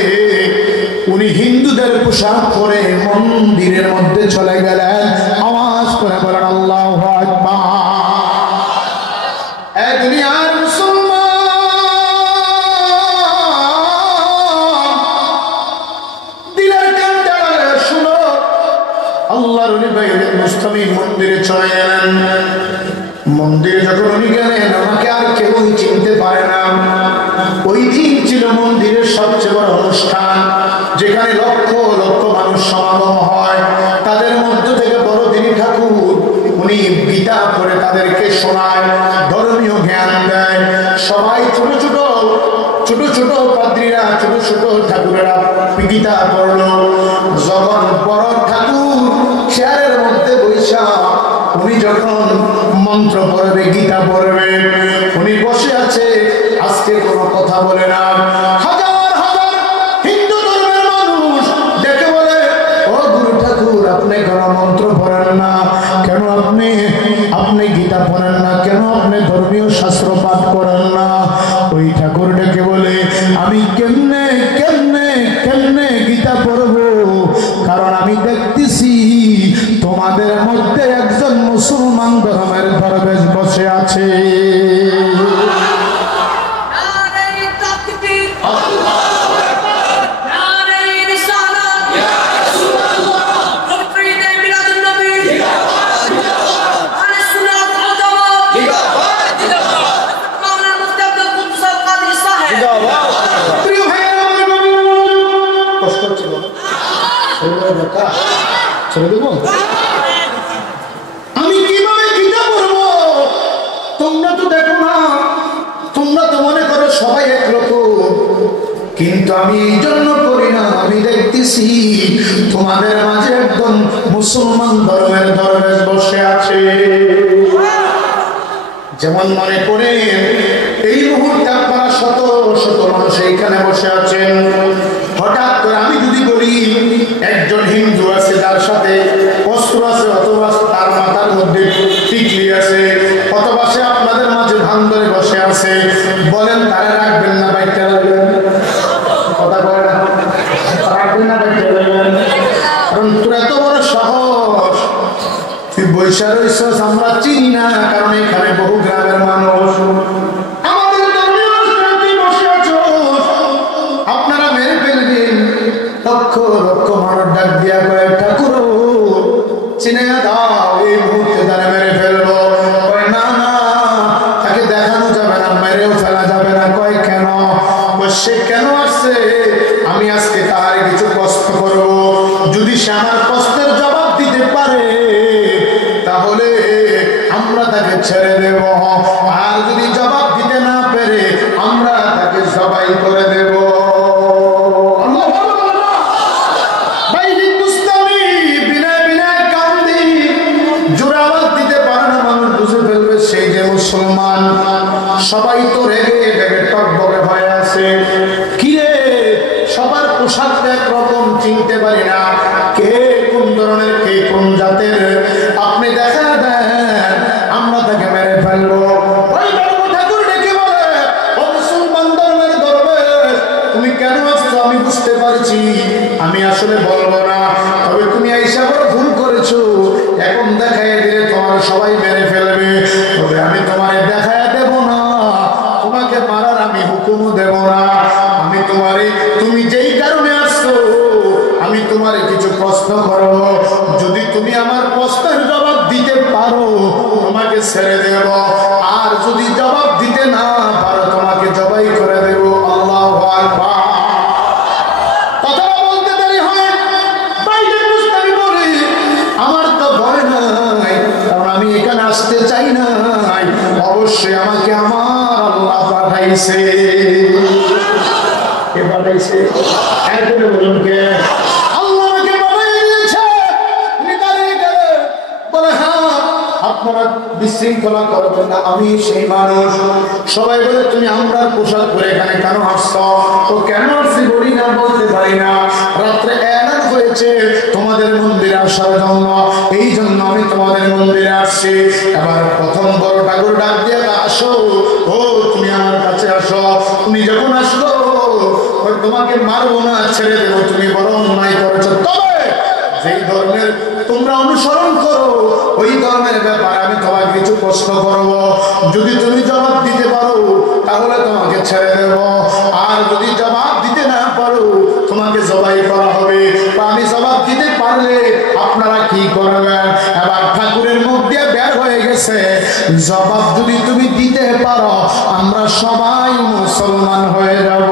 উনি হিন্দুদের পোশাক পরে মন্দিরের মধ্যে চলে গেলেন। আওয়াজ করে বলেন আল্লাহু আকবার। এই দুনিয়ার মুসলমান দিলের কান জ্বালালে শুনো, আল্লাহর ওলি বাইজিদ বুস্তামি মন্দিরে চলে গেলেন। মন্দিরে যখন উনি গেলেন, আমাকে আর কেউই চিনতে পারে না। ওই দিন ছিল মন্দিরের সবচেয়ে বড় অনুষ্ঠান, যেখানে লক্ষ লক্ষ মানুষ সমাগম হয়। তাদের মধ্য থেকে বড়দিনী ঠাকুর উনি গীতা পড়ে তাদেরকে শোনায়, ধর্মীয় জ্ঞান দেয়। সবাই ছোট ছোট ছোট ছোট পাদ্রীরা, ছোট ছোট ঠাকুরেরা গীতা পড়লো। যখন বড় ঠাকুর চেয়ারের মধ্যে বৈশা উনি যখন মন্ত্র পড়বে, গীতা পড়বে, উনি বসে আছে, আজকে কোনো কথা বলে না। হাজার হাজার হিন্দু ধর্মের মানুষ দেখে বলে, ও গুরু ঠাকুর, আপনি কেন মন্ত্র পড়েন না? কেন আপনি গীতা পড়েন না? কেন আপনি ধর্মীয় শাস্ত্র পাঠ করেন না? ওই ঠাকুর ডেকে বলে, আমি কেমনে কেমনে কেমনে গীতা পড়বো? কারণ আমি দেখতেছি তোমাদের মধ্যে একজন মুসলমান ধর্মের দরবেশ বসে আছে। ছেড়ে দেবো? আমি কিভাবে গীতা পড়বো? তোমরা তো দেখো না, তোমরা তো মনে করো সবাই একরকম, কিন্তু আমি এই জন্য করি না। আমি দেখতেছি তোমাদের মাঝে একদম মুসলমান ধর্মের দরবেশ বসে আছে। যেমন মনে করে এই মুহূর্তে আপনারা শত শত মানুষ এইখানে বসে আছেন, হঠাৎ করে আমি যদি বলি একজন হিন্দু আছে তার সাথে অস্ত্র আছে, অথবা তার মাথার মধ্যে টিকলি আছে, অথবা সে আপনাদের মাঝে ভান ধরে বসে আছে, বলেন তারা রাখবেন না বাইকটা রাখবেন? কথা বলে না, রাখবেন না বাইকটা রাখবেন? কারণ তোর এত বড় সাহস, তুই বৈশা রইছ, আমরা চিনি না, কারণ এখানে বহু গ্রামের মানুষ আমাদের বসে আছো, আপনারা মেরে ফেলবেন। লক্ষ লক্ষ মানুষ ডাক দিয়া কয় ঠাকুর চিনে দাও, এই মুহূর্তে তারা মেরে ফেলবো। না না, তাকে দেখানো যাবে না, মেরেও ফেলা যাবে না। কয় কেন? সে কেন আসছে? আমি আজকে তার কিছু কষ্ট করব, যদি সে আমার কষ্টের জবাব দিতে পারে তাহলে আমরা তাকে ছেড়ে দেব, আর যদি জবাব দিতে না পেরে আমরা তাকে জবাই করে দেব। সেই যে মুসলমান, সবাই তো রেগে রেগে টকবকে হয়ে আছে। কিরে, সবার পোশাক একরকম, চিনতে পারি না কে কোন ধরনের, কে কোন জাতের। আপনি দেখা দেন, আমরা তাকে মেরে ফেলবো। ঠাকুর ডেকে বলে, ও মুসলমান ধর্মের দরবেশ, তুমি কেন আসছো আমি বুঝতে পারছি, আমি আসলে বলবো না, তবে তুমি আইসা বড় ভুল করেছো। এখন দেখাই দিলে তোমার সবাই মেরে ফেলবে, তবে আমি তোমারে দেখায় দেব না, তোমাকে মারার আমি হুকুম দেব না। আমি তোমারে, তুমি যেই কারণে আসছো, আমি তোমারে কিছু প্রশ্ন করব, যদি তুমি আমার প্রশ্নের জবাব দিতে পারো তোমাকে ছেড়ে দেব, আর যদি জবাব দিতে না পারো তোমাকে জবাই করে দেব। আল্লাহু আকবার। কথা বলতে দেরি হয়, বাইরে মুস্তামি বলি আমার তো ভয় নাই, কারণ আমি এখানে আসতে চাই না, অবশ্যই আমাকে আমার আল্লাহ পাঠাইছে। কে পাঠাইছে? একজন বলুন কে? আল্লাহ আমাকে পাঠাইছে। তুমি দাঁড়িয়ে গেলে বলে হ্যাঁ, আপনারা বিশৃঙ্খলা করবেন না, আমি সেই মানুষ। সবাই বলে তুমি আমরা পোশাক পরে এখানে কেন আসছো? তো কেন আসছি বলি না, বলতে পারি না। রাত্রে এলান হয়েছে তোমাদের মন্দিরে আসার জন্য, এই জন্য আমি তোমাদের মন্দিরে আসছি। এবার প্রথম বড় ঠাকুর ডাক দিয়ে আসো, ও তুমি আমার কাছে আসো। তুমি যখন আসলো, তোমাকে মারবো না, ছেড়ে দেবো, তুমি বড় অন্যায় করেছো, তবে যেই ধর্মের তোমরা অনুসরণ করো ওই ধর্মের ব্যাপারে আমি তোমাকে কিছু প্রশ্ন করব, যদি তুমি জবাব দিতে পারো তাহলে তোমাকে ছেড়ে দেব, আর যদি জবাব দিতে না পারো তোমাকে জবাই করা হবে। আমি জবাব দিতে পারলে আপনারা কি করবেন? এবার ঠাকুরের মুখ দিয়ে বের হয়ে গেছে, জবাব যদি তুমি দিতে পারো আমরা সবাই মুসলমান হয়ে যাব।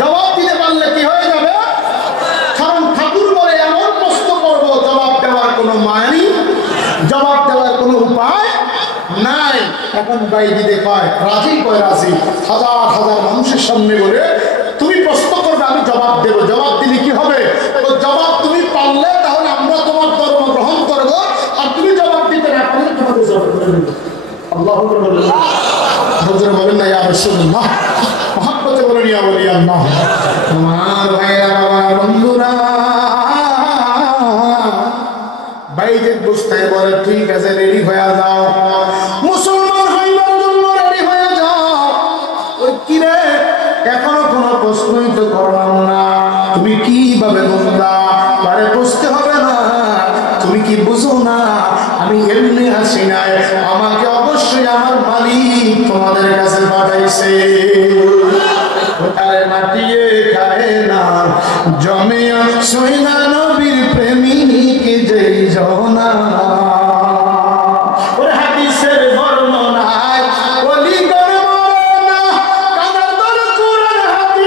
জবাব দিতে পারলে কি হয়ে যাবে? কারণ ঠাকুর বলে এমন প্রশ্ন করবো জবাব দেওয়ার কোনো মানে, জবাব দেওয়ার কোনো উপায় নাই। এখন বাই দিতে কয় রাজি, কয় রাজি, হাজার হাজার মানুষের সামনে বলে তুমি প্রশ্ন করবে, আমি জবাব দেবো। জবাব দিলে কি হবে? তো জবাব তুমি পারলে তাহলে আমরা তোমার ধর্ম গ্রহণ করবো, আর তুমি জবাব দিতে না পারলে তোমাকে জবাব করে দেবো। আল্লাহ বলেন না ইয়া রাসূলুল্লাহ, মহব্বতে বলেন ইয়া ওলি আল্লাহ। আমার ভাইরা, বাবা, বন্ধুরা, বাইরে বসতে বলে ঠিক আছে, রেডি হয়ে যাও, মুসলমান হইবার জন্য রেডি হয়ে যাও। ওই কিরে, এখনো কোনো প্রশ্নই তো করলাম না, তুমি কিভাবে বুঝলা? পারে বুঝতে হবে না, তুমি কি বুঝো না আমি এমনি আসি নাই, আমাকে অবশ্যই আমার মালিক তোমাদের কাছে পাঠাইছে। ওটারে মাটিয়ে খায় না, জমিয়া সইনা নবীর প্রেমিক যেই জনা। ওর হাদিসের বর্ণনায় ওলি গণ মরে না, কানার দর কুরআন হাদিস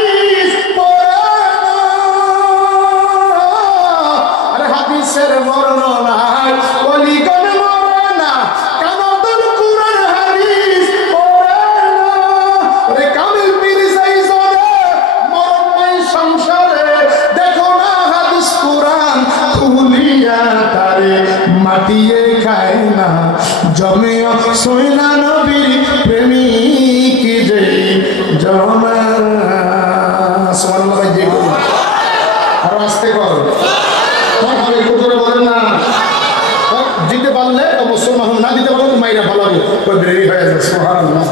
মাতিয়ে খায় না জমেও সৈনা নবীর প্রেমিক যে জমা সুবহানাল্লাহ যে আর আস্তে কর হবে কোতরে বলেন না দিতে পারলে মুসলমান না দিতে পারলে মাইরা ভালো হবে ওই বেরি হয়ে যাবে সুবহানাল্লাহ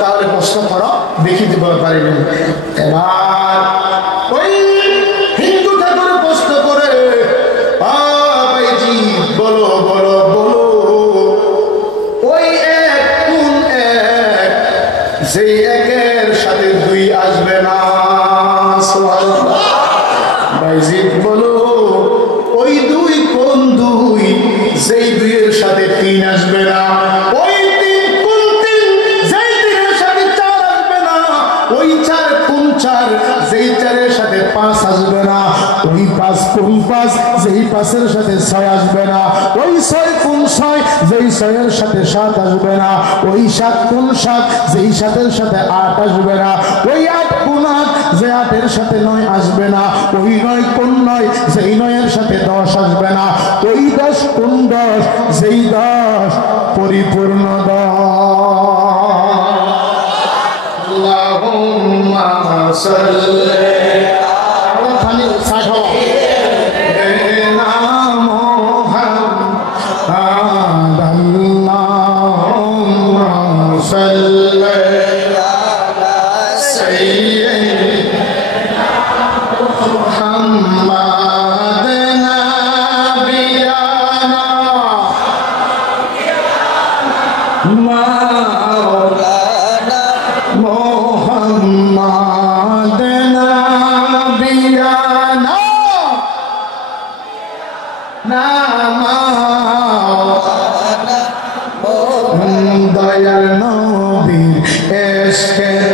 তাহলে প্রশ্ন করো দেখি দিতে পারিনি এবার ওই হিন্দু ঠাকুর প্রশ্ন করে ভাইজি বলো বলো বলো ওই এক কোন এক যেই একের সাথে দুই আসবে না সুবহানাল্লাহ ভাইজি বলো ওই দুই কোন দুই যেই দুইয়ের সাথে তিন আসবে না ওই তিন কোন তিন যেই তিনের সাথে চার আসবে না ওই চার কোন চার যেই চারের সাথে পাঁচ আসবে না ওই পাঁচ কোন পাঁচ যেই পাঁচের সাথে ছয় আসবে না ওই ছয় কোন ছয় যেই ছয়ের সাথে সাত আসবে না ওই সাত কোন সাত যেই সাতের সাথে আট আসবে না ওই আট কোন আট যে আটের সাথে নয় আসবে না ওই নয় কোন নয় যেই নয়ের সাথে দশ আসবে না ওই দশ কোন দশ যেই দশ পরিপূর্ণ দশ আল্লাহুম্মা সাল্লি দয়াল নবীর এশকের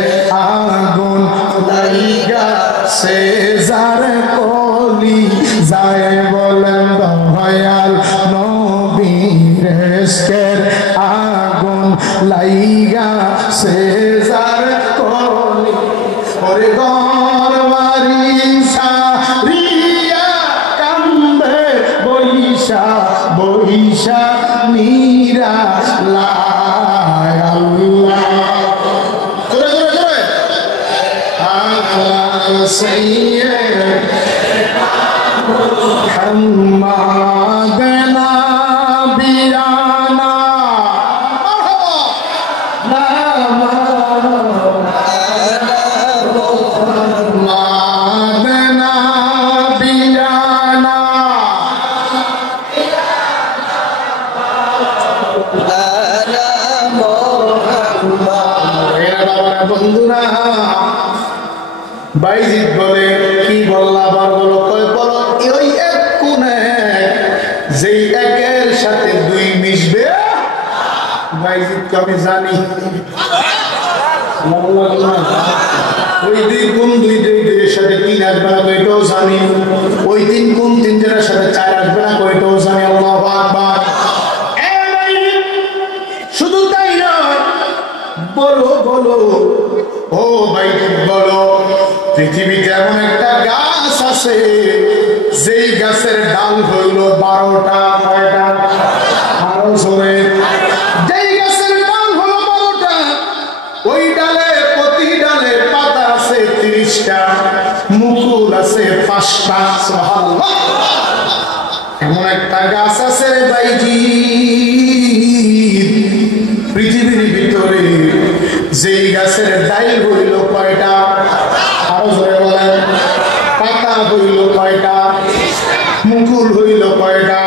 আগুন লাইগা সে যার কলি যায় বলেন দয়াল নবীর এশকের আগুন লাইগা সে যার কলি ওরে গরবারি সারিয়া কান্দে বইসা বইসা নীরা লাই আল্লাহ জোরে জোরে জোরে আল্লাহ সাইয়্যিদ মুহাম্মদ নাবিয়ানা বন্ধুরা বাইজিদ বলে কি বললা আবার বলো কয় বলো ওই এক কোন এক যেই একের সাথে দুই মিশবে বাইজিদ আমি জানি ওই দুই কোন দুই দুইয়ের সাথে তিন আসবে না কয়টাও জানি ওই তিন কোন তিনজনের সাথে চার আসবে না কয়টাও জানি আল্লাহু আকবার শুধু তাই নয় বলো বলো ও ভাই বলো পৃথিবীতে এমন একটা গাছ আছে যেই গাছের ডাল হইল 12টা কয়টা আরো জোরে যেই গাছের ডাল হলো 12টা ওই ডালে প্রতি ডালে পাতা আছে 30টা মুকুল আছে 5টা সুবহানাল্লাহ এমন একটা গাছ আছে ভাইজি পৃথিবীর ভিতরে যেই গাছের ডাল হইল কয়টা আরো জোরে বলেন পাতা হইল কয়টা মুকুল হইল কয়টা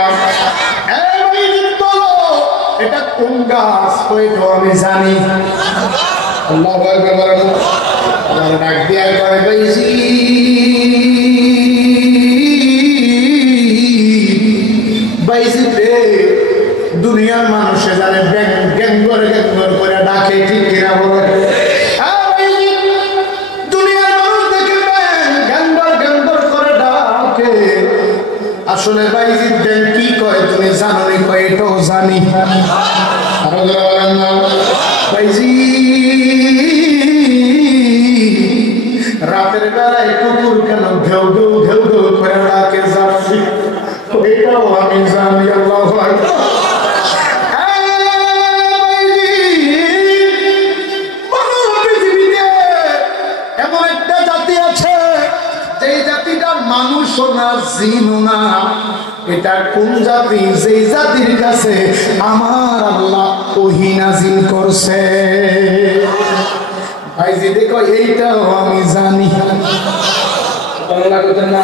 এটা কোন গাছ কয়টা আমি জানি আল্লাহু আকবার বলেন আমার ডাক দিয়া কয় ভাইজি ভাইজি দুনিয়ার মানুষে জানে গ্যাং করে ডাকে ঠিক কিনা বলে দুনিয়ার মানুষ দেখে গ্যাং করে ডাকে আসলে বাইজিদ ব্যাং কি কয় তুমি জানো নি কয় এটাও জানি আরো বলেন না বাইজি রাতের বেলায় কুকুর কেন ঘেউ ঘেউ ঘেউ ঘেউ করে ডাকে জানি এটাও আমি জানি। আল্লাহু আকবার। এমন একটা জাতি আছে যে জাতিটা মানুষও না, জিনও না। এটা কোন জাতি? যেই জাতির কাছে আমার আল্লাহ ওহী নাযিল করছে। ভাইজি দেখো, এইটাও আমি জানি। বাংলা কথা না।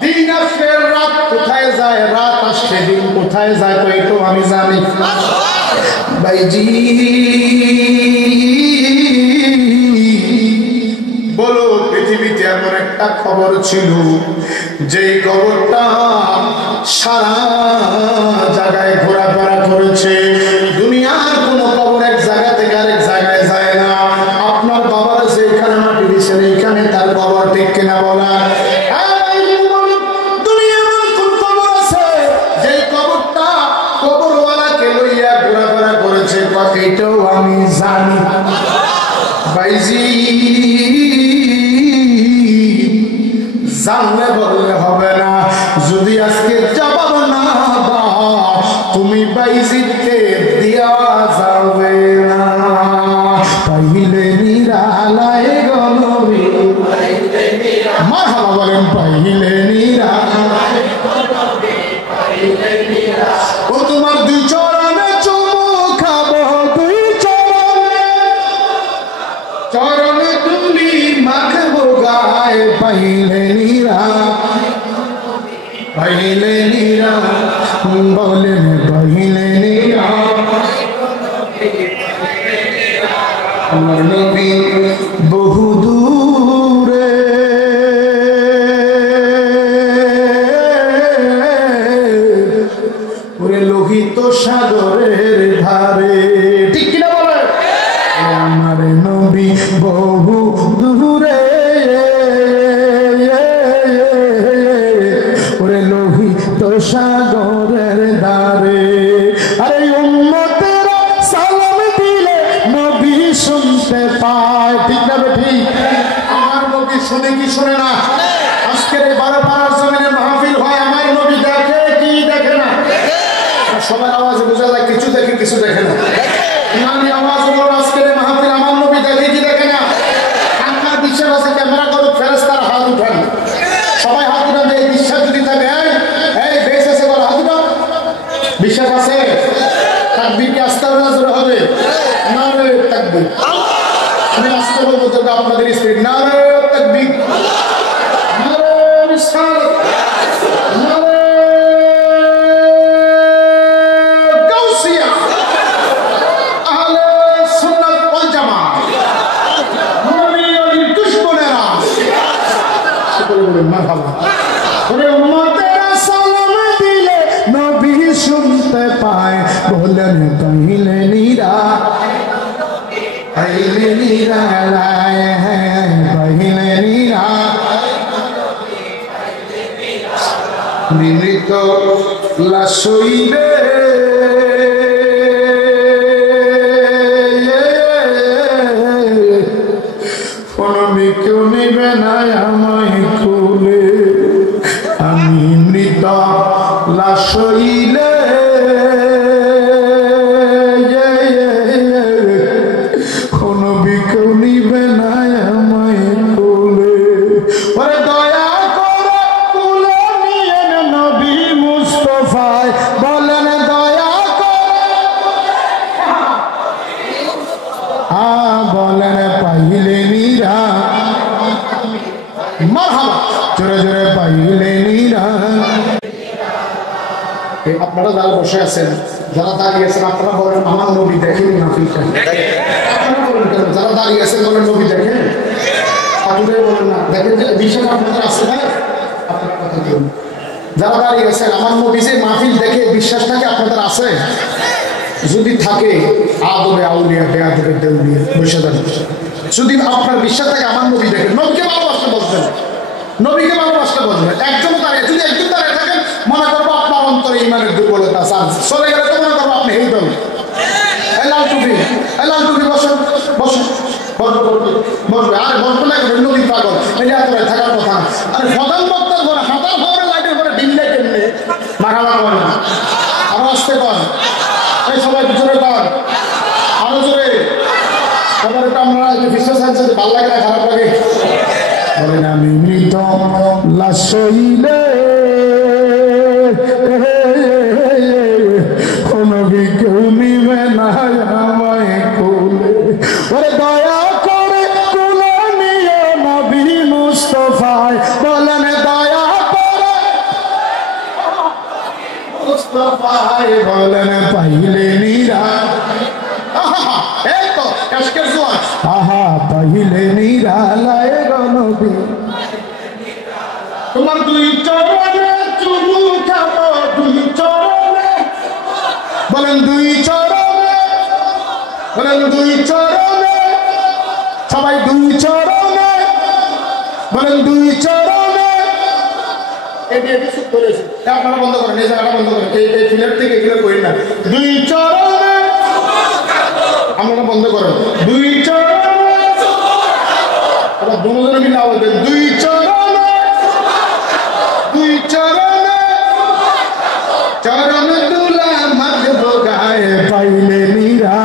দিন আসলে রাত কোথায় যায়, রাত আসলে দিন কোথায় যায়, তো এটাও আমি জানি। ভাইজি বলো, পৃথিবীতে এমন একটা খবর ছিল যেই খবরটা সারা জায়গায় ঘোরাফেরা করেছে। দুনিয়ার কোন খবর এক জায়গা থেকে আরেক জায়গায় যায় না। আপনার বাবার যেখানে মাটি দিয়েছেন এইখানে তার খবর, ঠিক কিনা বলা? দুনিয়ার কোন খবর আছে যেই খবরটা খবরওয়ালাকে লইয়া ঘোরাফেরা করেছে? এটাও আমি জানি। ভাইজি জানলে বললে হবে না, যদি আজকে জবাব না দাও তুমি বাইজিদকে দিয়া যাবে না। পাইলে নিরালায় গনবি, মারহাবা বলেন, পাইলে নিরালায় গনবি, পাইলে নিরালায়। ও তোমার দুই চরণে চুমু খাবো, দুই চরণে তুমি মাখবো গায়ে। পাইলে নিরা, পাইলে নিরা বলেন, পাইলে নিরা। আমার নবী বহু দূরে, ওরে লোহিত সাগরের ধারে, ঠিক কিনা বলে? আমার নবী বহু দূরে, ওরে লোহিত সাগরের ধারে। আরে উম্মতেরা সালাম দিলে নবী শুনতে পায়, ঠিক না ঠিক? আমার নবী শুনে কি শুনে না? আজকের এই 12 পাড়ার জমিনে মাহফিল হয়, আমার নবী দেখে কি দেখে না? সবার আওয়াজে বোঝা যায় কিছু দেখে কিছু দেখে না। ইমানি আওয়াজ হলো আজকের এই মাহফিল আমার নবী দেখে কি দেখে না? আপনার বিশ্বাস আছে? ক্যামেরা করো, ফেরেশতার হাত উঠান, সবাই হাত উঠান। এই বিশ্বাস যদি থাকে, এই বেশ আছে বলো, হাত উঠান। বিশ্বাস আছে? তাকবীর কি আস্তে আস্তে হবে? নারে তাকবীর। আমি আস্তে বলবো তো আপনাদের স্পিড। নারে তাকবীর, নারে রিসালাত, নারে গাউসিয়া, আহলে সুন্নাত ওয়াল জামাত, নবী ওলির দুশমনেরা। সকলে বলুন মারহাবা। ওরে উম্মতেরা সালাম দিলে নবী শুনতে পায়, বলেন পাইলে নিরা, পাইলে নিরা, পাইলে নিরা। মৃত লাশ হইলে নবী কেউ নিবে না আমায় খুলে। আমি মৃত লাশ হইলে নবী কেউ নিবে না আমায় খুলে। ওরে দয়া করে কুলে নিয়ে নবী মুস্তাফায়, বলেন দয়া করে, বলেন পাইলে নিরা, মারহাবা, জোরে জোরে পাইলে নিরা। আপনারা যারা বসে আছেন, যারা দাঁড়িয়ে আছেন, আপনারা বলেন আমার নবী দেখেন মাহফিলটা। আপনারা বলেন কেন? যারা দাঁড়িয়ে আছেন বলেন নবী দেখেন। আপনারা বলেন না দেখেন, যে বিশ্বাস আপনাদের আছে না? আপনারা কথা বলুন। যারা দাঁড়িয়ে আছেন, আমার নবী যে মাহফিল দেখে বিশ্বাস থাকে আপনাদের আছে? যদি থাকে, আদবে আউলিয়া বেয়াদবে দেউলিয়া বসে যান। যদি আপনার বিশ্বাস থাকে আমার নবী দেখেন, নবীকে ভালোবাসতে বসবেন, নবীকে ভালোবাসতে বসবেন। একজন দাঁড়িয়ে, যদি একজন দাঁড়িয়ে থাকেন, মনে করবো আপনার অন্তরে ইমানের দুর্বলতা চান্স চলে গেলে, তো মনে করবো আপনি এই দল। লাল টুপি, লাল টুপি বসেন, বসেন, বসবে। আরে বসবে না, নবী পাগল, এই এত থাকার কথা। আরে প্রধান বক্তা যদি ভালো লাগে না খারাপ লাগে? বলেন আমি মৃত লাশ হইলে নবী কেউ নিবে না আমায় কোলে। ওরে দয়া করে কোলে নিয়ে নবী মুস্তাফায় বলেন দয়া করে মুস্তাফায় বলেন পাইলে নিরা এই তো আজকের জোয়ান আহা পাইলে নিরালায় নবী তোমার দুই চরণে চুমু খাবো দুই চরণে বলেন দুই চরণে বলেন দুই চরণে সবাই দুই চরণে বলেন দুই চরণে এটি চুপ করেছে আপনারা বন্ধ করেন এই জায়গাটা বন্ধ করেন এই ফিলের থেকে এগুলো করি না দুই চরণে আমরা বন্ধ করেন দুই চরণে আবার দুজনে মিলে আওয়াজ দেন দুই চরণে দুই চরণে চরণ দুলা মাগবো গায়ে পাইলে নিরা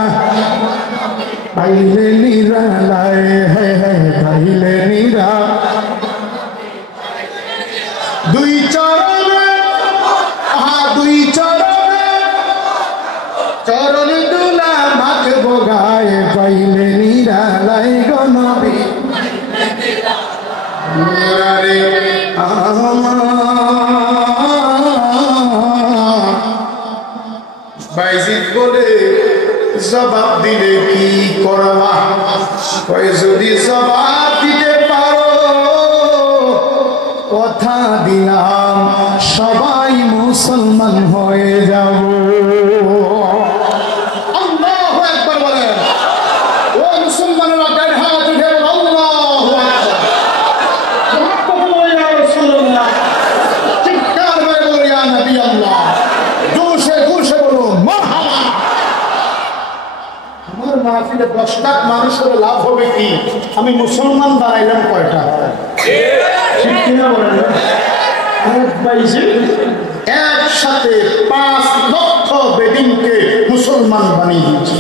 লায়ে হে পাইলে নিরা দুই চরণে আহা দুই চরণে চরণ দুলা মাগবো গায়ে পাইলে নিরা লাই গো নবী বাইজিদ বলে জবাব দিলে কি করবা যদি জবাব দিতে পারো কথা দিলাম সবাই মুসলমান হয়ে যাব আল্লাহু আকবার বলেন ও মুসলমানেরা ডান হাত উঠে আল্লাহু আকবার মুহাম্মদুর রাসূলুল্লাহ চিৎকার করে বলো ইয়া নবী আল্লাহ জোশে জোশে বলো মারহাবা আমার মাহফিলে 10 লাখ মানুষের লাভ হবে কি আমি মুসলমান বানাইলাম কয়টা ঠিক কিনা বলেন একসাথে 5 লক্ষ বেদিনকে মুসলমান বানিয়ে দিয়েছে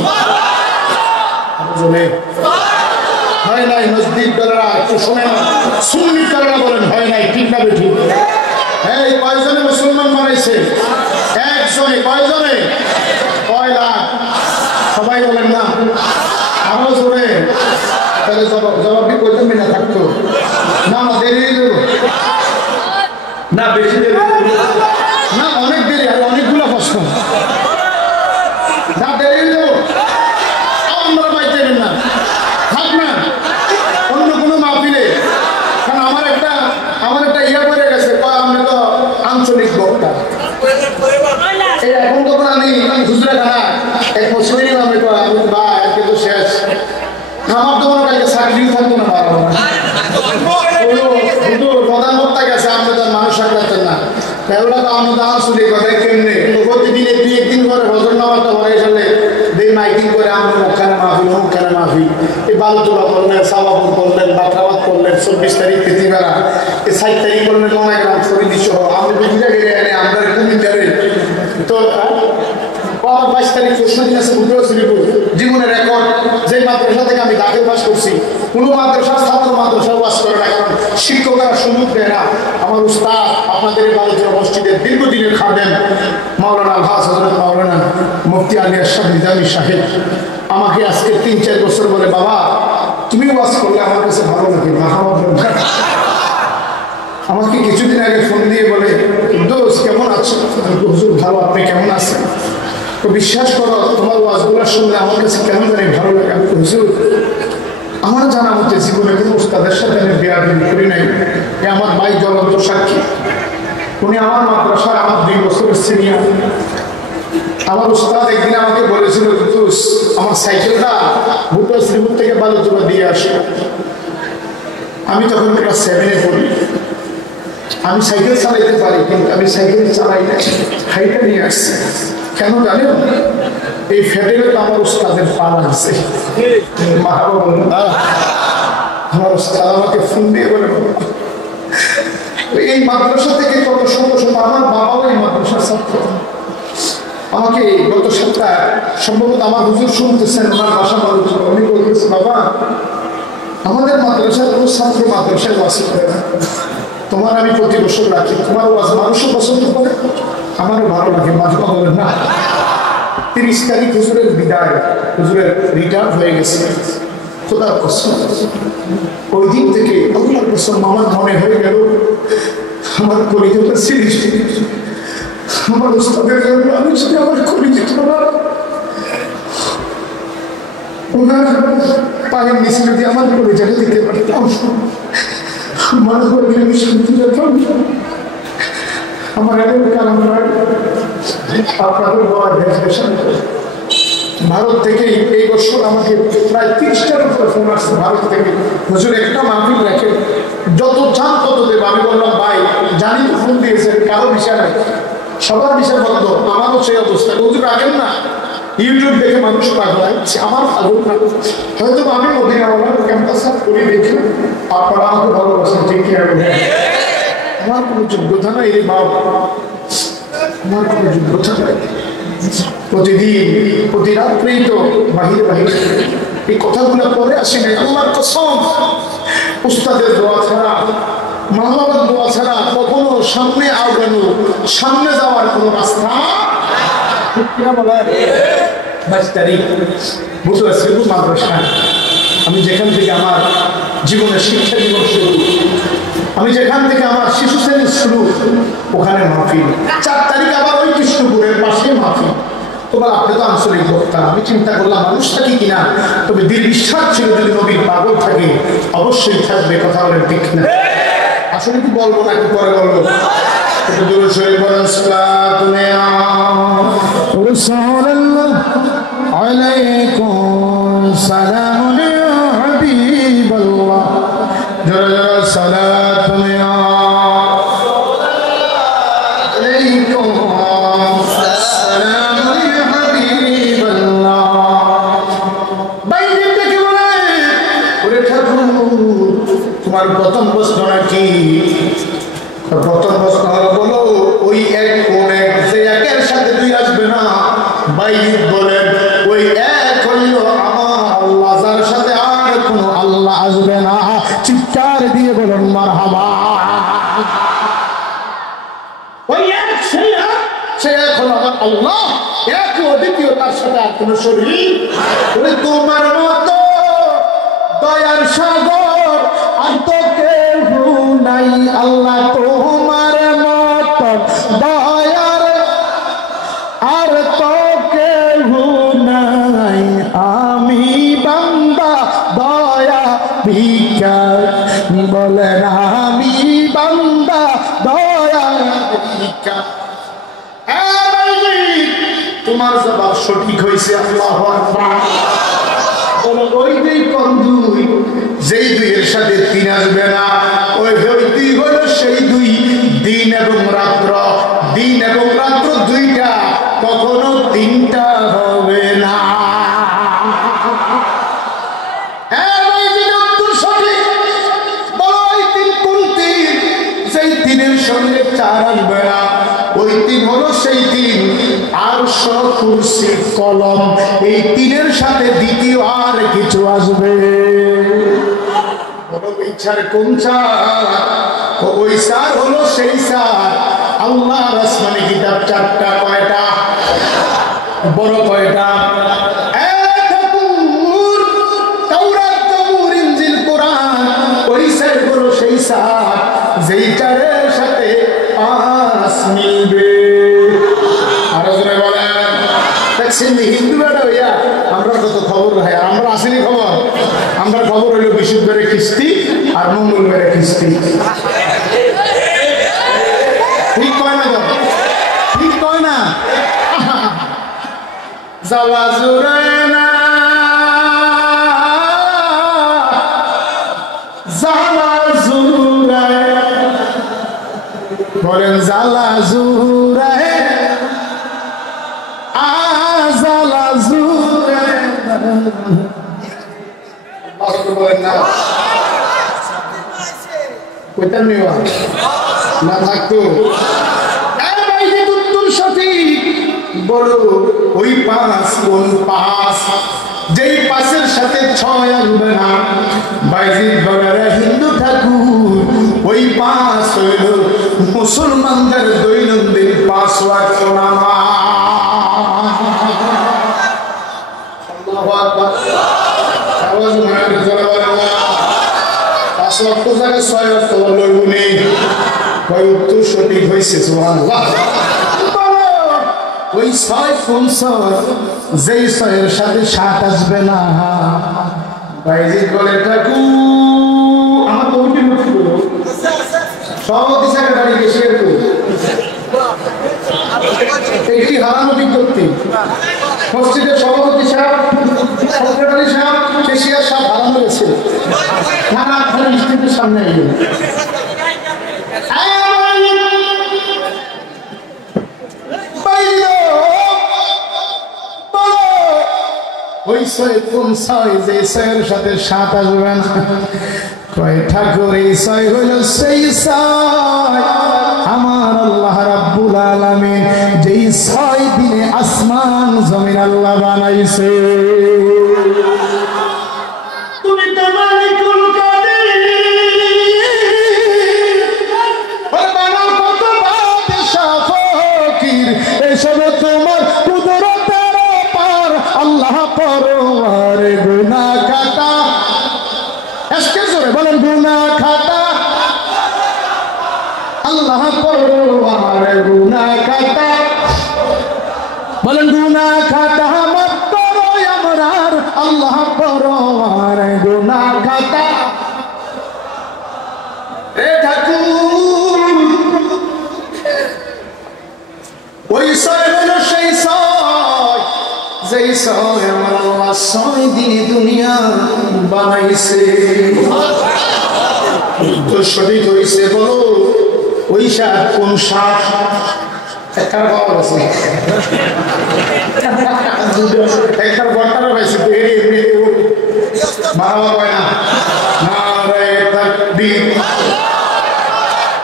হয় নাই মসজিদ দলেরা একটু শোনেন সুন্নি দলেরা বলেন হয় নাই ঠিক না বেঠিক এই কয়জনে মুসলমান বানাইছে একজনে কয়জনে কয় লাখ সবাই বলেন না আরো জোরে তাহলে জবাবটি করতে না থাকতো না না দেরি দেব না বেশি দেরি না অনেক দেরি আর অনেকগুলো প্রশ্ন না দেরি দেব আপনারা পাইতে না থাক না অন্য কোনো মাহফিলে কারণ আমার একটা ইয়ে করে গেছে আমরা তো আঞ্চলিক বক্তা এখন তখন আমি খুচরা খানা এক মুসলিম আমি বা কিন্তু শেষ আমার তো মনে কালকে চাকরি থাকতো না প্রধান বক্তা গেছে আপনি তো মানুষ সাকলাতেন না এগুলো তো আমরা তো আঞ্চলিক কথা কেমনি প্রতিদিন একদিন করে হজর নামাজটা হয়ে গেলে দেই মাইকিং করে আমরা মুখানে মাহফিল মুখানে মাহফিল এই বালুতোলা করলেন সাবাবুর করলেন বাকরাবাদ করলেন 24 তারিখ পৃথিবীরা এই 7 তারিখ করলেন অনেক গ্রাম শরীর সহ আমরা বুঝিটা গেলে এনে আমরা কুমিল্লারে তো 22 তারিখ প্রশ্ন দিন আছে জীবনের রেকর্ড যে মাদ্রাসা থেকে আমি দাখিল পাস করছি কোন মাদ্রাসার ছাত্র মাদ্রাসা ওয়াজ করে না কারণ শিক্ষকরা সুযোগ দেয় না আমার উস্তাদ আপনাদের এই বালুচরা মসজিদের দীর্ঘদিনের খাদেম মাওলানা আলহাজ হযরত মাওলানা মুফতি আলী আশরাফ নিজামী সাহেব আমাকে আজকে 3-4 বছর বলে বাবা তুমি ওয়াজ করলে আমার কাছে ভালো লাগে আমাকে কিছুদিন আগে ফোন দিয়ে বলে দোস্ত কেমন আছো হুজুর ভালো আপনি কেমন আছেন তো বিশ্বাস করো তোমার ওয়াজগুলো শুনলে আমার কাছে কেমন জানি ভালো লাগে আমি হুজুর আমার জানা মতে জীবনে কোনো উস্তাদের সাথে আমি বেয়াদবি করি নাই আমার ভাই জ্বলন্ত সাক্ষী উনি আমার মাদ্রাসার আমার 2 বছরের সিনিয়র আমার উস্তাদ একদিন আমাকে বলেছিল আমার সাইকেলটা ভুটো শ্রীপুর থেকে বালুচুরা দিয়ে আসে আমি তখন ক্লাস 7-এ পড়ি আমি সাইকেল চালাইতে পারি কিন্তু আমি সাইকেল চালাই না হাইটা নিয়ে আসছি কেন জানেন এই ফেডেলে তো আমার উস্তাদের পালা আছে আমার উস্তাদ আমাকে ফোন দিয়ে বলে এই মাদ্রাসা থেকে কত শত আমার বাবাও এই মাদ্রাসার ছাত্র আমাকে গত সপ্তাহ সম্ভবত আমার হুজুর শুনতেছেন ওনার বাসা মানুষ উনি বলতেছে বাবা আমাদের মাদ্রাসার কোনো ছাত্র মাদ্রাসায় ওয়াজ করে না। তোমার আমি প্রতি বছর রাখি, তোমার ওয়াজ মানুষও পছন্দ করে, আমারও ভালো লাগে। মাঝে বলেন না 30 তারিখ হুজুরের বিদায়, হুজুরের রিটায়ার হয়ে গেছে। খোদার কসম ওই দিন থেকে আল্লাহর কসম আমার মনে হয়ে গেল আমার কলিজাটা সিরিজ, আমার উস্তাদের মানুষকে আমার কলিজাটা ওনার পায়ের নিচে যদি আমার কলিজাটা দিতে পারতাম, আমার কলিজা আমি শান্তি যেতাম। আমার এলাকার আপনাদের ভারত থেকে এই বছর আমাকে প্রায় 30টার উপরে ফোন আসছে ভারত থেকে, হুজুর একটা মাহফিল রাখে, যত চান তত দেব। আমি বললাম ভাই জানি তো ফোন দিয়েছেন, কারো বিষয় নাই, সবার বিষয় বন্ধ, আমারও সেই অবস্থা। হুজুর রাখেন না, ইউটিউব দেখে মানুষ পাগল হয়, আমার পাগল না। হয়তো আমি মদিনাওয়ালার ক্যাম্পাস করে দেখি আপনারা আমাকে ভালোবাসেন, ঠিক কি? আমার কোনো যোগ্যতা নাই রে বাবা, আমার কোনো যোগ্যতা নাই। প্রতিদিন প্রতি রাত্রেই তো বাহিরে বাহিরে এই কথাগুলো পরে আসে নাই। আল্লাহর কসম উস্তাদের দোয়া ছাড়া, মা বাবার দোয়া ছাড়া কখনো সামনে আগানো, সামনে যাওয়ার কোনো রাস্তা বলা। 22 তারিখ বুঝতে শ্রীপুর মাদ্রাসায় আমি যেখান থেকে আমার জীবনের শিক্ষা জীবন শুরু, আমি যেখান থেকে আমার শিশু শ্রেণী শুরু, ওখানে মাহফিল। 4 তারিখ আবার ওই কৃষ্ণপুরের পাশে মাহফিল। তোমার আপনি তো আঞ্চলিক বক্তা, আমি চিন্তা করলাম মানুষ থাকি কিনা, তবে দৃঢ় বিশ্বাস ছিল যদি নবীর পাগল থাকে অবশ্যই থাকবে। কথা বলেন ঠিক না? আসলে কি বলবো নাকি পরে বলবো? তোমার প্রথম প্রশ্ন নাকি? প্রথম প্রশ্ন হলো বলো ওই এক কোন এক, যে একের সাথে দুই আসবে না। বাইজিদ বলেন ওই এক হইল আমার আল্লাহ, যার সাথে আর কোনো আল্লাহ আসবে না। চিৎকার দিয়ে বলুন মারহাবা। ওই এক সেই এক, সে এক হলো আমার আল্লাহ, এক অদ্বিতীয়, তার সাথে আর কোনো শরীক। তোমার মতো দয়ার সাগর আর তো কেউ নাই আল্লাহ, তোমার মত দয়ার আর তো কেউ নাই। আমি বান্দা দয়া ভিক্ষা বলেন, আমি বান্দা দয়া ভিক্ষা। তোমার জবাব সঠিক হয়েছে। আল্লাহু আকবার। ওই দুই কোন দুই? যেই দুইয়ের সাথে 3 আসবে না, ওই দুই হলো সেই দুই দিন এবং রাত্র। দিন এবং রাত্র দুইটা, কখনো 3টা হবে না। সেই 3-এর সঙ্গে 4 আসবে না, ওই 3 হলো সেই 3 আরশ, কুরসি, কলম। এই 3-এর সাথে দ্বিতীয় আর কিছু আসবে? ইচ্ছার কোন চার? ওই চার হলো সেই চার। আল্লাহর আসমানি কিতাব 4টা, কয়টা? বড় কয়টা? তাওরাত, জবুর, ইনজিল, কোরআন। ওই চার হলো সেই চার যেইটার সাথে 5 মিলবে। আরো জোরে বলেন। দেখছেন হিন্দু বেটা হইয়া আমরা কত খবর হয়, আমরা আসেনি খবর। আমরা খবর হইলো বৃহস্পতিবারে খিস্তি আর মঙ্গলবারে খিস্তি। ঠিক কয় না তো? ঠিক কয় না? জ্বালা জোরে না, জ্বালা জোরে বলেন, জ্বালা জোরে জ্বালা জোরে বলেন না। কইতাম না থাকতো সঠিক বড়। ওই 5 কোন 5? যেই পাঁচের সাথে ছয় আসবে না, বাইজিদ বাগারা হিন্দু ঠাকুর, ওই পাঁচ হইল মুসলমানদের দৈনন্দিন 5 ওয়াক্ত নামাজ। আল্লাহু আকবার। আওয়াজ মায়ের জোরে বলেন না। 5 ওয়াক্ত জায়গায় 6 ওয়াক্ত লইবনি। কয় উত্তর সঠিক হয়েছে, সুবহানাল্লাহ। ওই 6 কোন 6? যেই 6-এর সাথে 7 আসবে না। বাইজিদ বলে ঠাকুর আমার তো উঠে মুক্তি করো সভাপতি সেক্রেটারি গেছে একটি হারানো বিজ্ঞপ্তি মসজিদের সভাপতি সাহেব, সেক্রেটারি সাহেব, কেশিয়ার সাহেব হারানো গেছে। থানা থানা স্ট্রিটের সামনে এলো ওই 6 কোন 6? যে 6-এর সাথে 7 আসবে না। কয় ঠাকুর এই 6 হইল সেই 6 আমার আল্লাহ রাব্বুল আলামিন যেই 6 দিনে আসমান জমিন আল্লাহ বানাইছে। তুমি তো মালিকুল কাদির, বানাও কত বাদশা ফকির, এসব তোমার কুদরতের পার আল্লাহ পরওয়ার গুনাহ খাতা। আজকে জোরে বলেন গুনাহ খাতা আল্লাহ পরওয়ার গুনাহ খাতা। বলেন গুনাহ খাতা মাফ করো আমরার আল্লাহ পরওয়ার গুনাহ খাতা। এ ঠাকুর ওই 6 হলো সেই 6 যেই 6 আমার আল্লাহ 6 দিনে দুনিয়া বানাইছে। তো সঠিক হইছে বলো ওই 7 কোন 7? একটার পাওয়া গেছে, একটার বর্তারা পাইছে তো এমনি মারাও পায় না। নারে তাকবীর,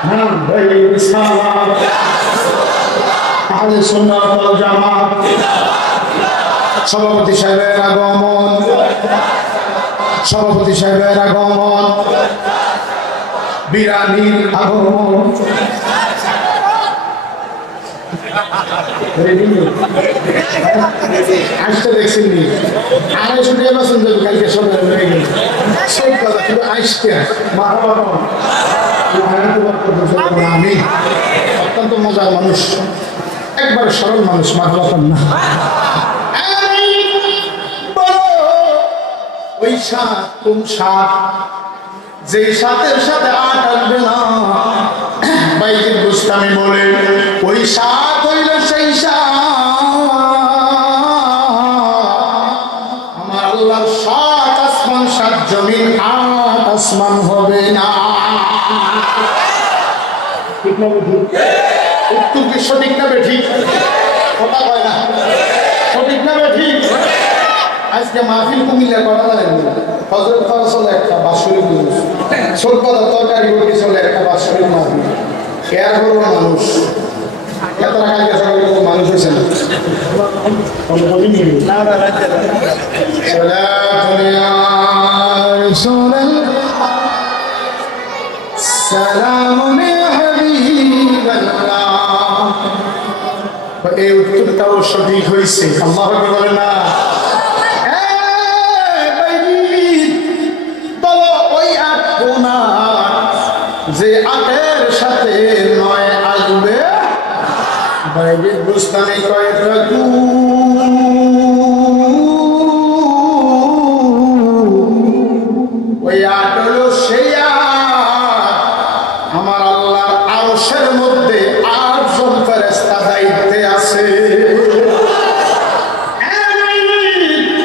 নারে রিসালাত, আহলে সুন্নাত ওয়াল জামাত। সভাপতি সাহেবের আগমন, সভাপতি সাহেবের আগমন, বিরানির আগমন। আসতে দেখছেন নি? আড়াইশো টাকা বাসন যাবে কালকে সবাই হয়ে গেল সব কথা শুধু আসতে আমি অত্যন্ত মজার মানুষ, একবার সরল মানুষ, মাহবাতাম না। ওই 7 কোন 7? যেই 7-এর সাথে 8 আসবে না। বাইজিদ বুস্তামি বলে ওই 7 হইল সেই 7 আমার আল্লাহর 7 আসমান 7 জমিন 8 আসমান হবে না। ঠিক না বেঠিক? উত্তর কি সঠিক না বেঠিক? কথা কয় না, সঠিক না বেঠিক? আজকে মাহফিল কুমিল্লা করা যায় না। হযরত খরচ হলো একটা বাৎসরিক মানুষ, ছোট কথা তরকারি রুটি চলে একটা বাৎসরিক মাহফিল। কেয়ার করবো মানুষ এত টাকা গেছে মানুষ হয়েছে না। এই উত্তরটাও সঠিক হয়েছে। আল্লাহু আকবার বলেন না। যে 8-এর সাথে 9 আসবে। বাইজিদ বুস্তামি কয় ওই 8 হলো সেই 8 আমার আল্লাহর আরশের মধ্যে 8 জন ফেরেশতা দায়িত্বে আছে।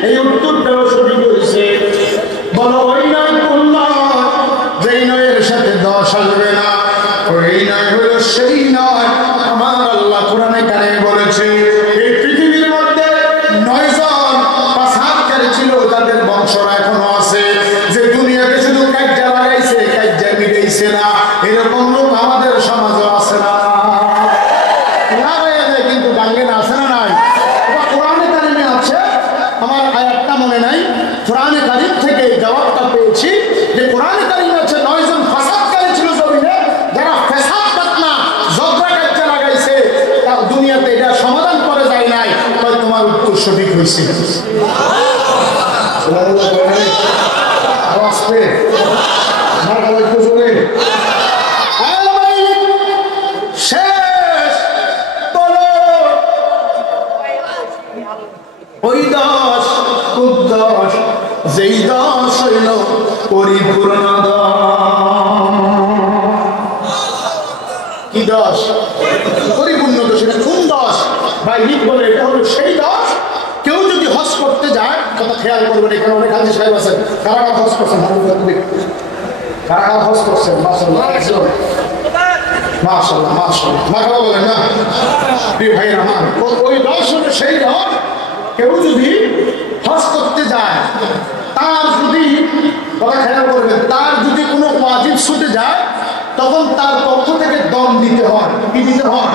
এই উত্তরটাও সঠিক হয়েছে। বলো ওই 9 কোন 9? যেই 9-এর সাথে 10 আসবে না। ওই 9 হলো সেই 9 আমার আল্লাহ কোরআনে কারিমে বলেছে এই পৃথিবীর মধ্যে 9 জন পাসাদকারী ছিল, তাদের বংশরা এখনো আছে, যে দুনিয়াতে শুধু কাজ্জা লাগাইছে, কাজ্জা মিটাইছে না। এরকম লোক আমাদের সমাজে আছে না? লাগাইয়া দেয় কিন্তু বাঙ্গে না, আছে না নাই? এটা কোরআনে কারিমে আছে, আমার আয়াতটা মনে নাই। হয়েছে। ওই দশ উদ্দশ যেই দশ হইল পরিপূর্ণ কি দশ পরিপূর্ণ দশ। এটা কোন দশ? বাইরিক বলে এটা হলো সেই দশ। কেউ যদি হজ করতে যায়, কথা খেয়াল করবেন, এখানে অনেক হাজি সাহেব আছেন, কারা কারা হজ করছেন, কারা কারা হজ করছেন? মাশাআল্লাহ মাশাআল্লাহ মাশাআল্লাহ মাশাআল্লাহ বলেন না প্রিয় ভাইরা আমার। ওই দশ হলো সেই দশ। কেউ যদি হজ করতে যায়, তার যদি কথা খেয়াল করবেন, তার যদি কোনো ওয়াজিব ছুটে যায়, তখন তার পক্ষ থেকে দম দিতে হয়। কি দিতে হয়?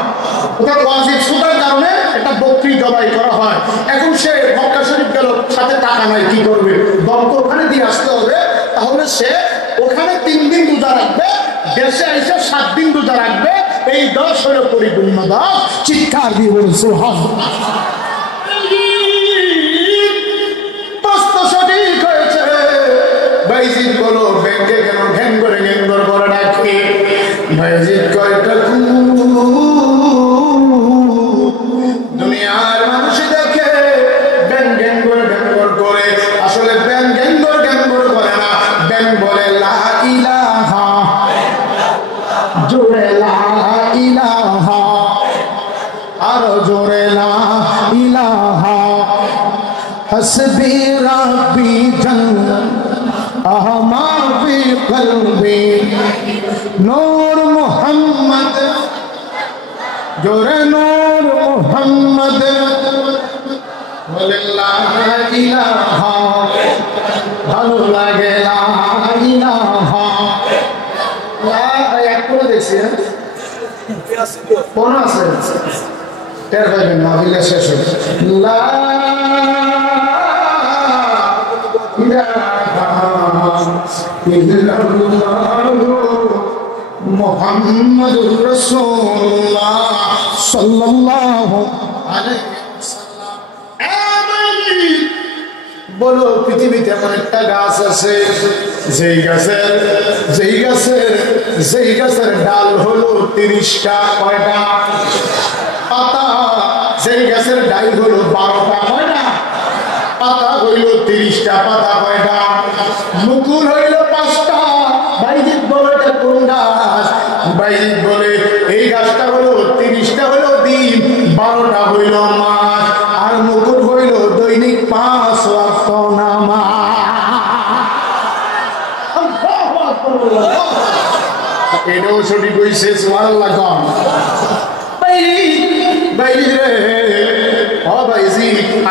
ওটা ওয়াজিব ছুটার কারণে একটা বকরি জবাই করা হয়। এখন সে মক্কা শরীফ গেল, সাথে টাকা নাই, কি করবে? দম তো ওখানে দিয়ে আসতে হবে। তাহলে সে ওখানে 3 দিন রোজা রাখবে, দেশে এসে 7 দিন রোজা রাখবে। এই 10 হলো পরিপূর্ণ 10। চিৎকার দিয়ে বলুন সুবহানাল্লাহ। সঠিক হয়েছে। বাইজিদ বলো ব্যাংকে কেন ঘ্যাং করে ডাকে? বাইজিদ কয়টা দুনিয়ার মানুষ দেখে ব্যাং গ্যাং করে, আসলে ব্যাং গ্যাং করে না। ব্যাং বলে লা ইলাহা, জোরে লা ইলাহা, আরো জোরে লা ইলাহা। हस्बी रब्बी जन्नत अहमा फी क़ल्बी नूर मोहम्मद, जोरे नूर मोहम्मद बोले ला इलाहा, ভালো লাগে লা ইলাহা। এক করে দেখছি কোন আছে টের পাইবেন না, বিলে শেষ হবে। লা মুহাম্মাদুর রাসূলুল্লাহ সাল্লাল্লাহু আলাইহি ওয়াসাল্লাম। বলো পৃথিবীতে এমন একটা গাছ আছে যেই গাছের ডাল হলো 30টা। কয়টা? পাতা। যেই গাছের ডাল হলো 12টা। কয়টা? পাতা হইল 30টা। পাতা কয়টা? মুকুল হইল 5টা। বাইজিদ বলে এটা কোন গাছ? বাইজিদ বলে এই গাছটা হলো 30টা হলো দিন, 12টা হইল মাস, আর মুকুল হইল দৈনিক 5 ওয়াক্ত নামাজ। এটাও সঠিক হইছে। সুবহানাল্লাহ।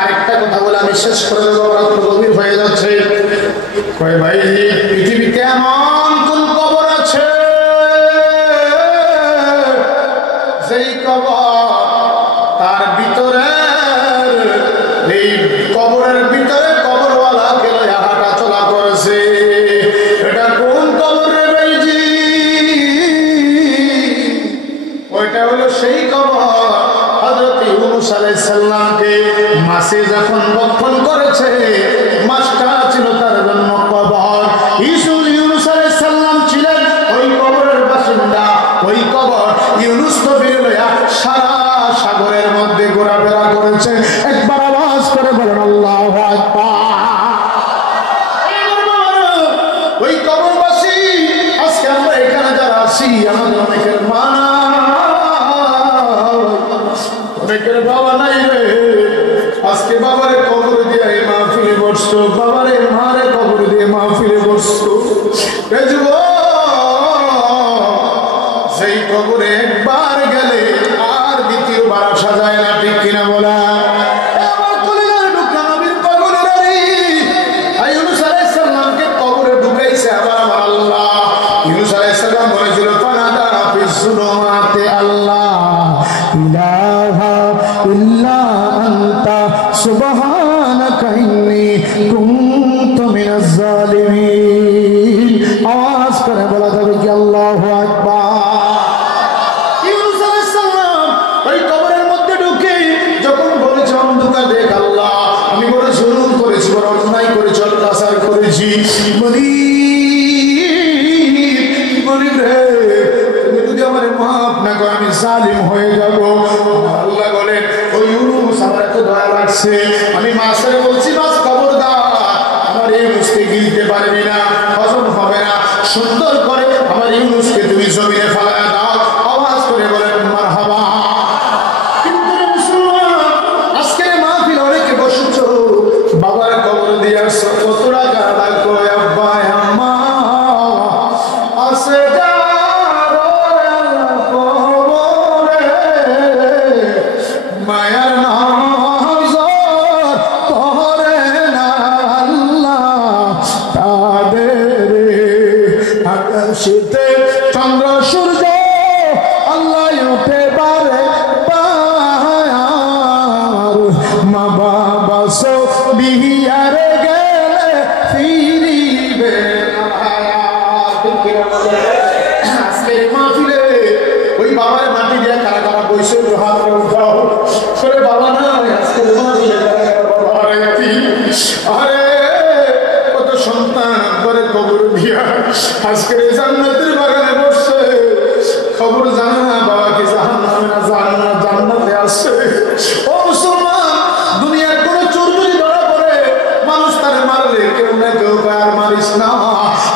আরেকটা কথা বলে আমি শেষ করে দেবো, গভীর হয়ে যাচ্ছে। পৃথিবীতে এমন কোন কবর আছে সেই কবর তার ভিতরে, এই কবরের ভিতরে কবরওয়ালাকে লইয়া হাঁটা চলা করেছে? এটা কোন কবর রে ভাইজি? ওইটা হলো সেই কবর হযরত ইউনূস আলাইহিস সালামকে মাছে যখন ভক্ষণ করেছে, মাছটা ছিল তার জন্য কবর। ইউনূস আলাইহিস সালাম ছিলেন ওই কবরের বাসিন্দা। ওই কবর ইউনূস নবীর লইয়া সারা সাগরের মধ্যে ঘোরাফেরা করেছে। একবার আওয়াজ করে বলেন আল্লাহু আকবার। ওই কবরবাসী আজকে আমরা এখানে যারা আছি, আমাদের অনেকের মা নাই, অনেকের বাবা নাই রে। আজকে বাবারে কবর দিয়ে এই মাহফিলে বসছো, বাবারে মারে কবর দিয়ে মাহফিলে বসছো। সেই কবরে একবার গেলে আর দ্বিতীয়বার আসা যায় না, ঠিক কিনা বলা? আমার কলিজার টুকরা নবীর কবরের আলী ইউনূস আলাইহিস সালামকে কবরে ঢুকাইছে আবার আমার আল্লাহ। ইউনূস আলাইহিস সালাম বলেছিল ফানাদা ফিস যুলুমাতি আল্লাহ ইলাহা ইল্লা আনতা সুবহানাকা ইন্নী কুনতু মিনাজ জালিমিন। আওয়াজ করে বলা যাবে কি আল্লাহু আকবার। ইউনূস আলাইহিস সালাম ওই কবরের মধ্যে ঢুকে যখন বলেছে অন্ধকার দেখ আল্লাহ, বলছি মনিব রে, তুমি যদি আমার মাফ না করো আমি জালিম হয়ে যাব। আল্লাহ বলেন ও ইউনুস আমার এত দয়া লাগছে, আমি মাছের বলছি মাছ খবরদার আমার ইউনুসকে গিলতে পারবি না, হজম হবে না, সুন্দর করে আমার ইউনুসকে তুমি জমিনে ফেলায় দাও। আওয়াজ করে বলেন মারহাবা। কিন্তু মুসলমান আজকে মাহফিল অনেকে বসেছো, বাবার কবর দিয়ে আসছো, কত টাকা লাগবে আব্বা আম্মা আসে মায়ার নজর পড়ে না আল্লাহ তাদের আকাশেতে চন্দ্র সূর্য আল্লাহ উঠে পারে পার মা বাবা সো বিহারে গেলে ফিরিবে আজকের মাহফিলে ওই বাবার মাটি দিয়ে কারা কারা বসে হাত উঠাও করে বাবা না আজকের মাহফিলে আরে কত সন্তান একবারে কবর দিয়া আজকের জান্নাতের বাগানে বসছে, খবর জানে না বাবা কি জাহান্নামে না জান্নাতে আসছে। ও মুসলমান, দুনিয়ার কোন চোর যদি ধরা পড়ে মানুষ তার মারলে কেউ না কেউ আর মারিস না,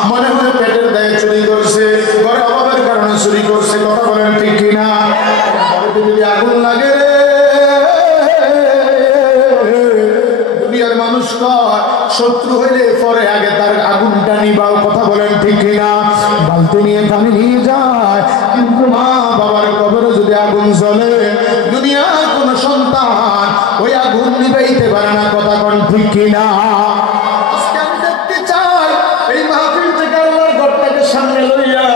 মনে মনে পেটের দায়ে চুরি করছে, ঘরে অভাবের কারণে চুরি করছে, কথা বলেন ঠিক কিনা? যদি আগুন লাগে দুনিয়ার মানুষ কয় শত্রু হইলে পরে আগে তার আগুনটা নিবাও, কথা বলেন ঠিক কিনা? বালতি নিয়ে পানি নিয়ে যায়, কিন্তু মা বাবার কবরে যদি আগুন জ্বলে দুনিয়ার কোন সন্তান ওই আগুন নিবাইতে পারে না, কথা বলেন ঠিক কিনা? আজকে আমি দেখতে চাই এই মাহফিল থেকে আল্লাহর ঘরটাকে সামনে লইয়া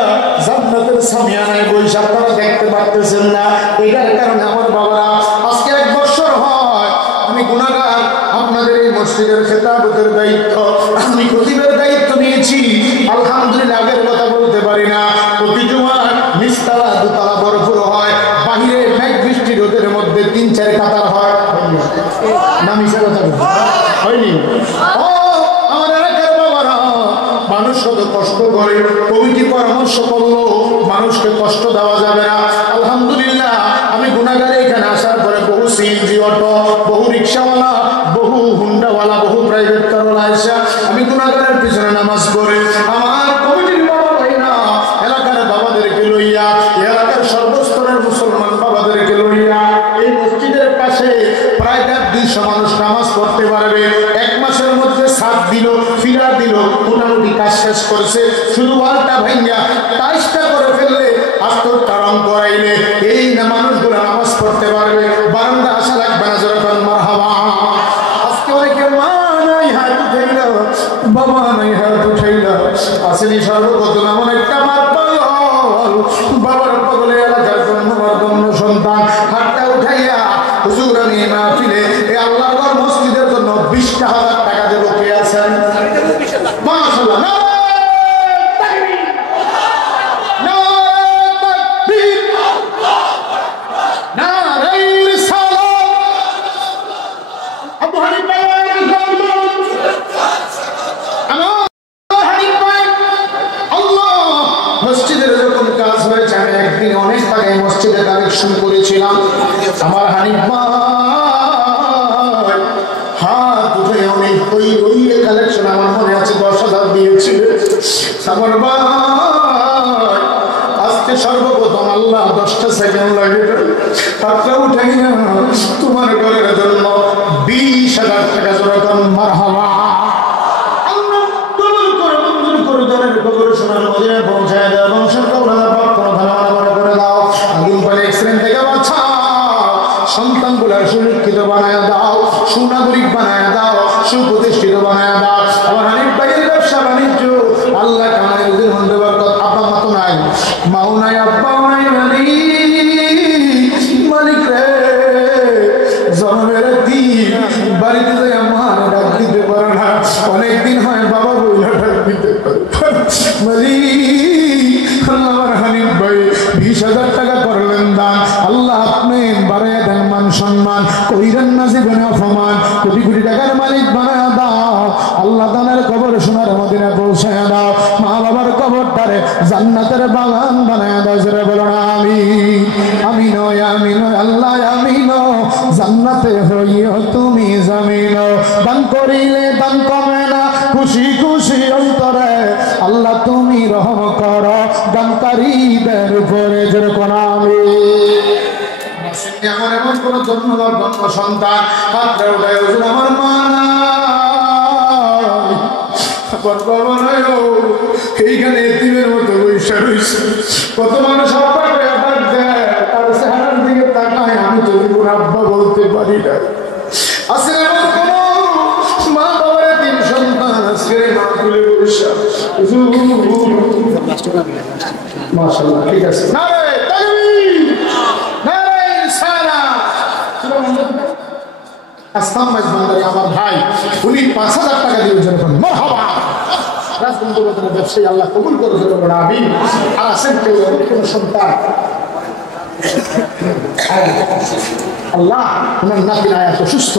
জান্নাতের সামিয়ানায় বৈশা, আপনারা দেখতে পারতেছেন না, এটার কারণে আমার বাবারা আজকে 1 বছর হয় আমি গুনাহগার, আপনাদের এই মসজিদের খেতাবতের দায়িত্ব আমি খতিবের দায়িত্ব নিয়েছি। আলহামদুলিল্লাহ আগের কথা বলতে পারি না, প্রতি জুমার নিচতলা দোতলা ভরপুর হয়, বাহিরে মেঘ বৃষ্টি রোদের মধ্যে 3-4 কাতার হয় না, মিশা কথা হয়নি? ও আমার এলাকার বাবারা, মানুষ কত কষ্ট করে, কমিটি পরামর্শ করলো মানুষকে কষ্ট দেওয়া যাবে না। আলহামদুলিল্লাহ আমি গুনাহগার এখানে আসার পরে বহু সিএনজি অটো, বহু রিক্সাওয়ালা, বহু হুন্ডাওয়ালা, বহু প্রাইভেট কারওয়ালা এসে আমি গুনাহগারের পিছনে নামাজ পড়ে আমার কমিটির বাবা ভাইরা এলাকার বাবাদেরকে লইয়া, এলাকার সর্বস্তরের মুসলমান বাবাদেরকে লইয়া এই মসজিদের পাশে প্রায় 200 মানুষ নামাজ পড়তে পারবে। 1 মাসের মধ্যে সাত দিল, ফিরার দিল, মোটামুটি কাজ শেষ করছে, শুধু ওয়ালটা ভাঙ্গা টাইসটা করে ফেললে, আস্তরটা রং করাইলে এই না মানুষগুলো নামাজ পড়তে পারবে, বারান্দা আসা লাগবে না, যখন মারহাবা। আজকে অনেকে মা নাই হাত উঠাইল, বাবা নাই হাত উঠাইল, আসেনি সর্বপ্রথম এমন একটা মার পাগল, বাবার পাগলে এলাকার জন্য সন্তান হাতটা উঠাইয়া হুজুর আমি মাহফিলে এই আল্লাহর ঘর মসজিদের জন্য 20,000 টাকা দেবো, কে আছেন? মাশাআল্লাহ, না করেছিলাম আমার হানিফ ভাই হাত উঠে অনেক ওই কালেকশন আমার মনে আছে 10,000 দিয়েছিল আমার ভাই। আজকে সর্বপ্রথম আল্লাহ 10টা সেকেন্ড লাগে হাতটা উঠাইয়া তোমার ঘরের জন্য 20,000 টাকা যখন মারহাবা আল্লাহ কবুল করে মঞ্জুর করে দরের কবর সোনার মদিনায় পৌঁছায় দাও, বংশের কবরানা পাক কোনো ধারণা করে দাও, আগুন পারে এক্সিডেন্ট থেকে বাঁচাও, সন্তানগুলার সুরক্ষিত বানায় দাও, সুনাগরিক বানায় দাও, সুপ্রতিষ্ঠিত বানায় দাও। আমার হানিফ ভাইয়ের ব্যবসা বাণিজ্য আল্লাহ কামাই রুজির মধ্যে বরকত। আব্বা মা তো নাই, মাও নাই, আব্বাও নাই, মালিক রে জন্মের দিন বাড়িতে যাই আমার ডাক দিতে পারে না, অনেকদিন হয় বাবা বইলা ডাক দিতে পারে মালিক। আমার হানিফ ভাই 20,000 টাকা করলেন দান, আল্লাহ আপনি বাড়াইয়া দেন মান সম্মান, কইরেন না জীবনে অপমান, কোটি কোটি টাকার মালিক বানায় দাও আল্লাহ, দানের কবর সোনার মধ্যে কবরটারে জান্নাতের বাগান বানায় দাও জোরে বলো না আমিন। আমিন আমিন আল্লাহ আমিন। জান্নাতে হইও তুমি জামিন। দান করিলে দান কমে না খুশি খুশি অন্তরে আল্লাহ তুমি রহম করো দানকারীদের উপরে জোরে বলো আমিন। এমন এমন কোন জন্মদার জন্ম সন্তান হাতটা উঠায় হুজুর আমার মা এইখানে এতিমের মতো বৈশা রয়েছে। কত মানুষ আব্বা ব্যাপার দেয় তার চেহারার দিকে তাকায় আমি যদি কোন আব্বা বলতে পারি না। আসলে এমন কোন মা বাবার তিন সন্তান আজকে মা তুলে বৈশা মাশাআল্লাহ ঠিক আছে না রে তাকবীর না রে সালাম আসসালাম মাইজবান্দারি আমার ভাই উনি ৫০০০ টাকা দিয়ে জন্য মারহাবা রাজবন্ধুদের ব্যবসায়ী আল্লাহ কবুল করে দেবে বড় আমিন। আর আছেন কেউ কোন সন্তান আল্লাহ ওনার নাতির আয়াত সুস্থ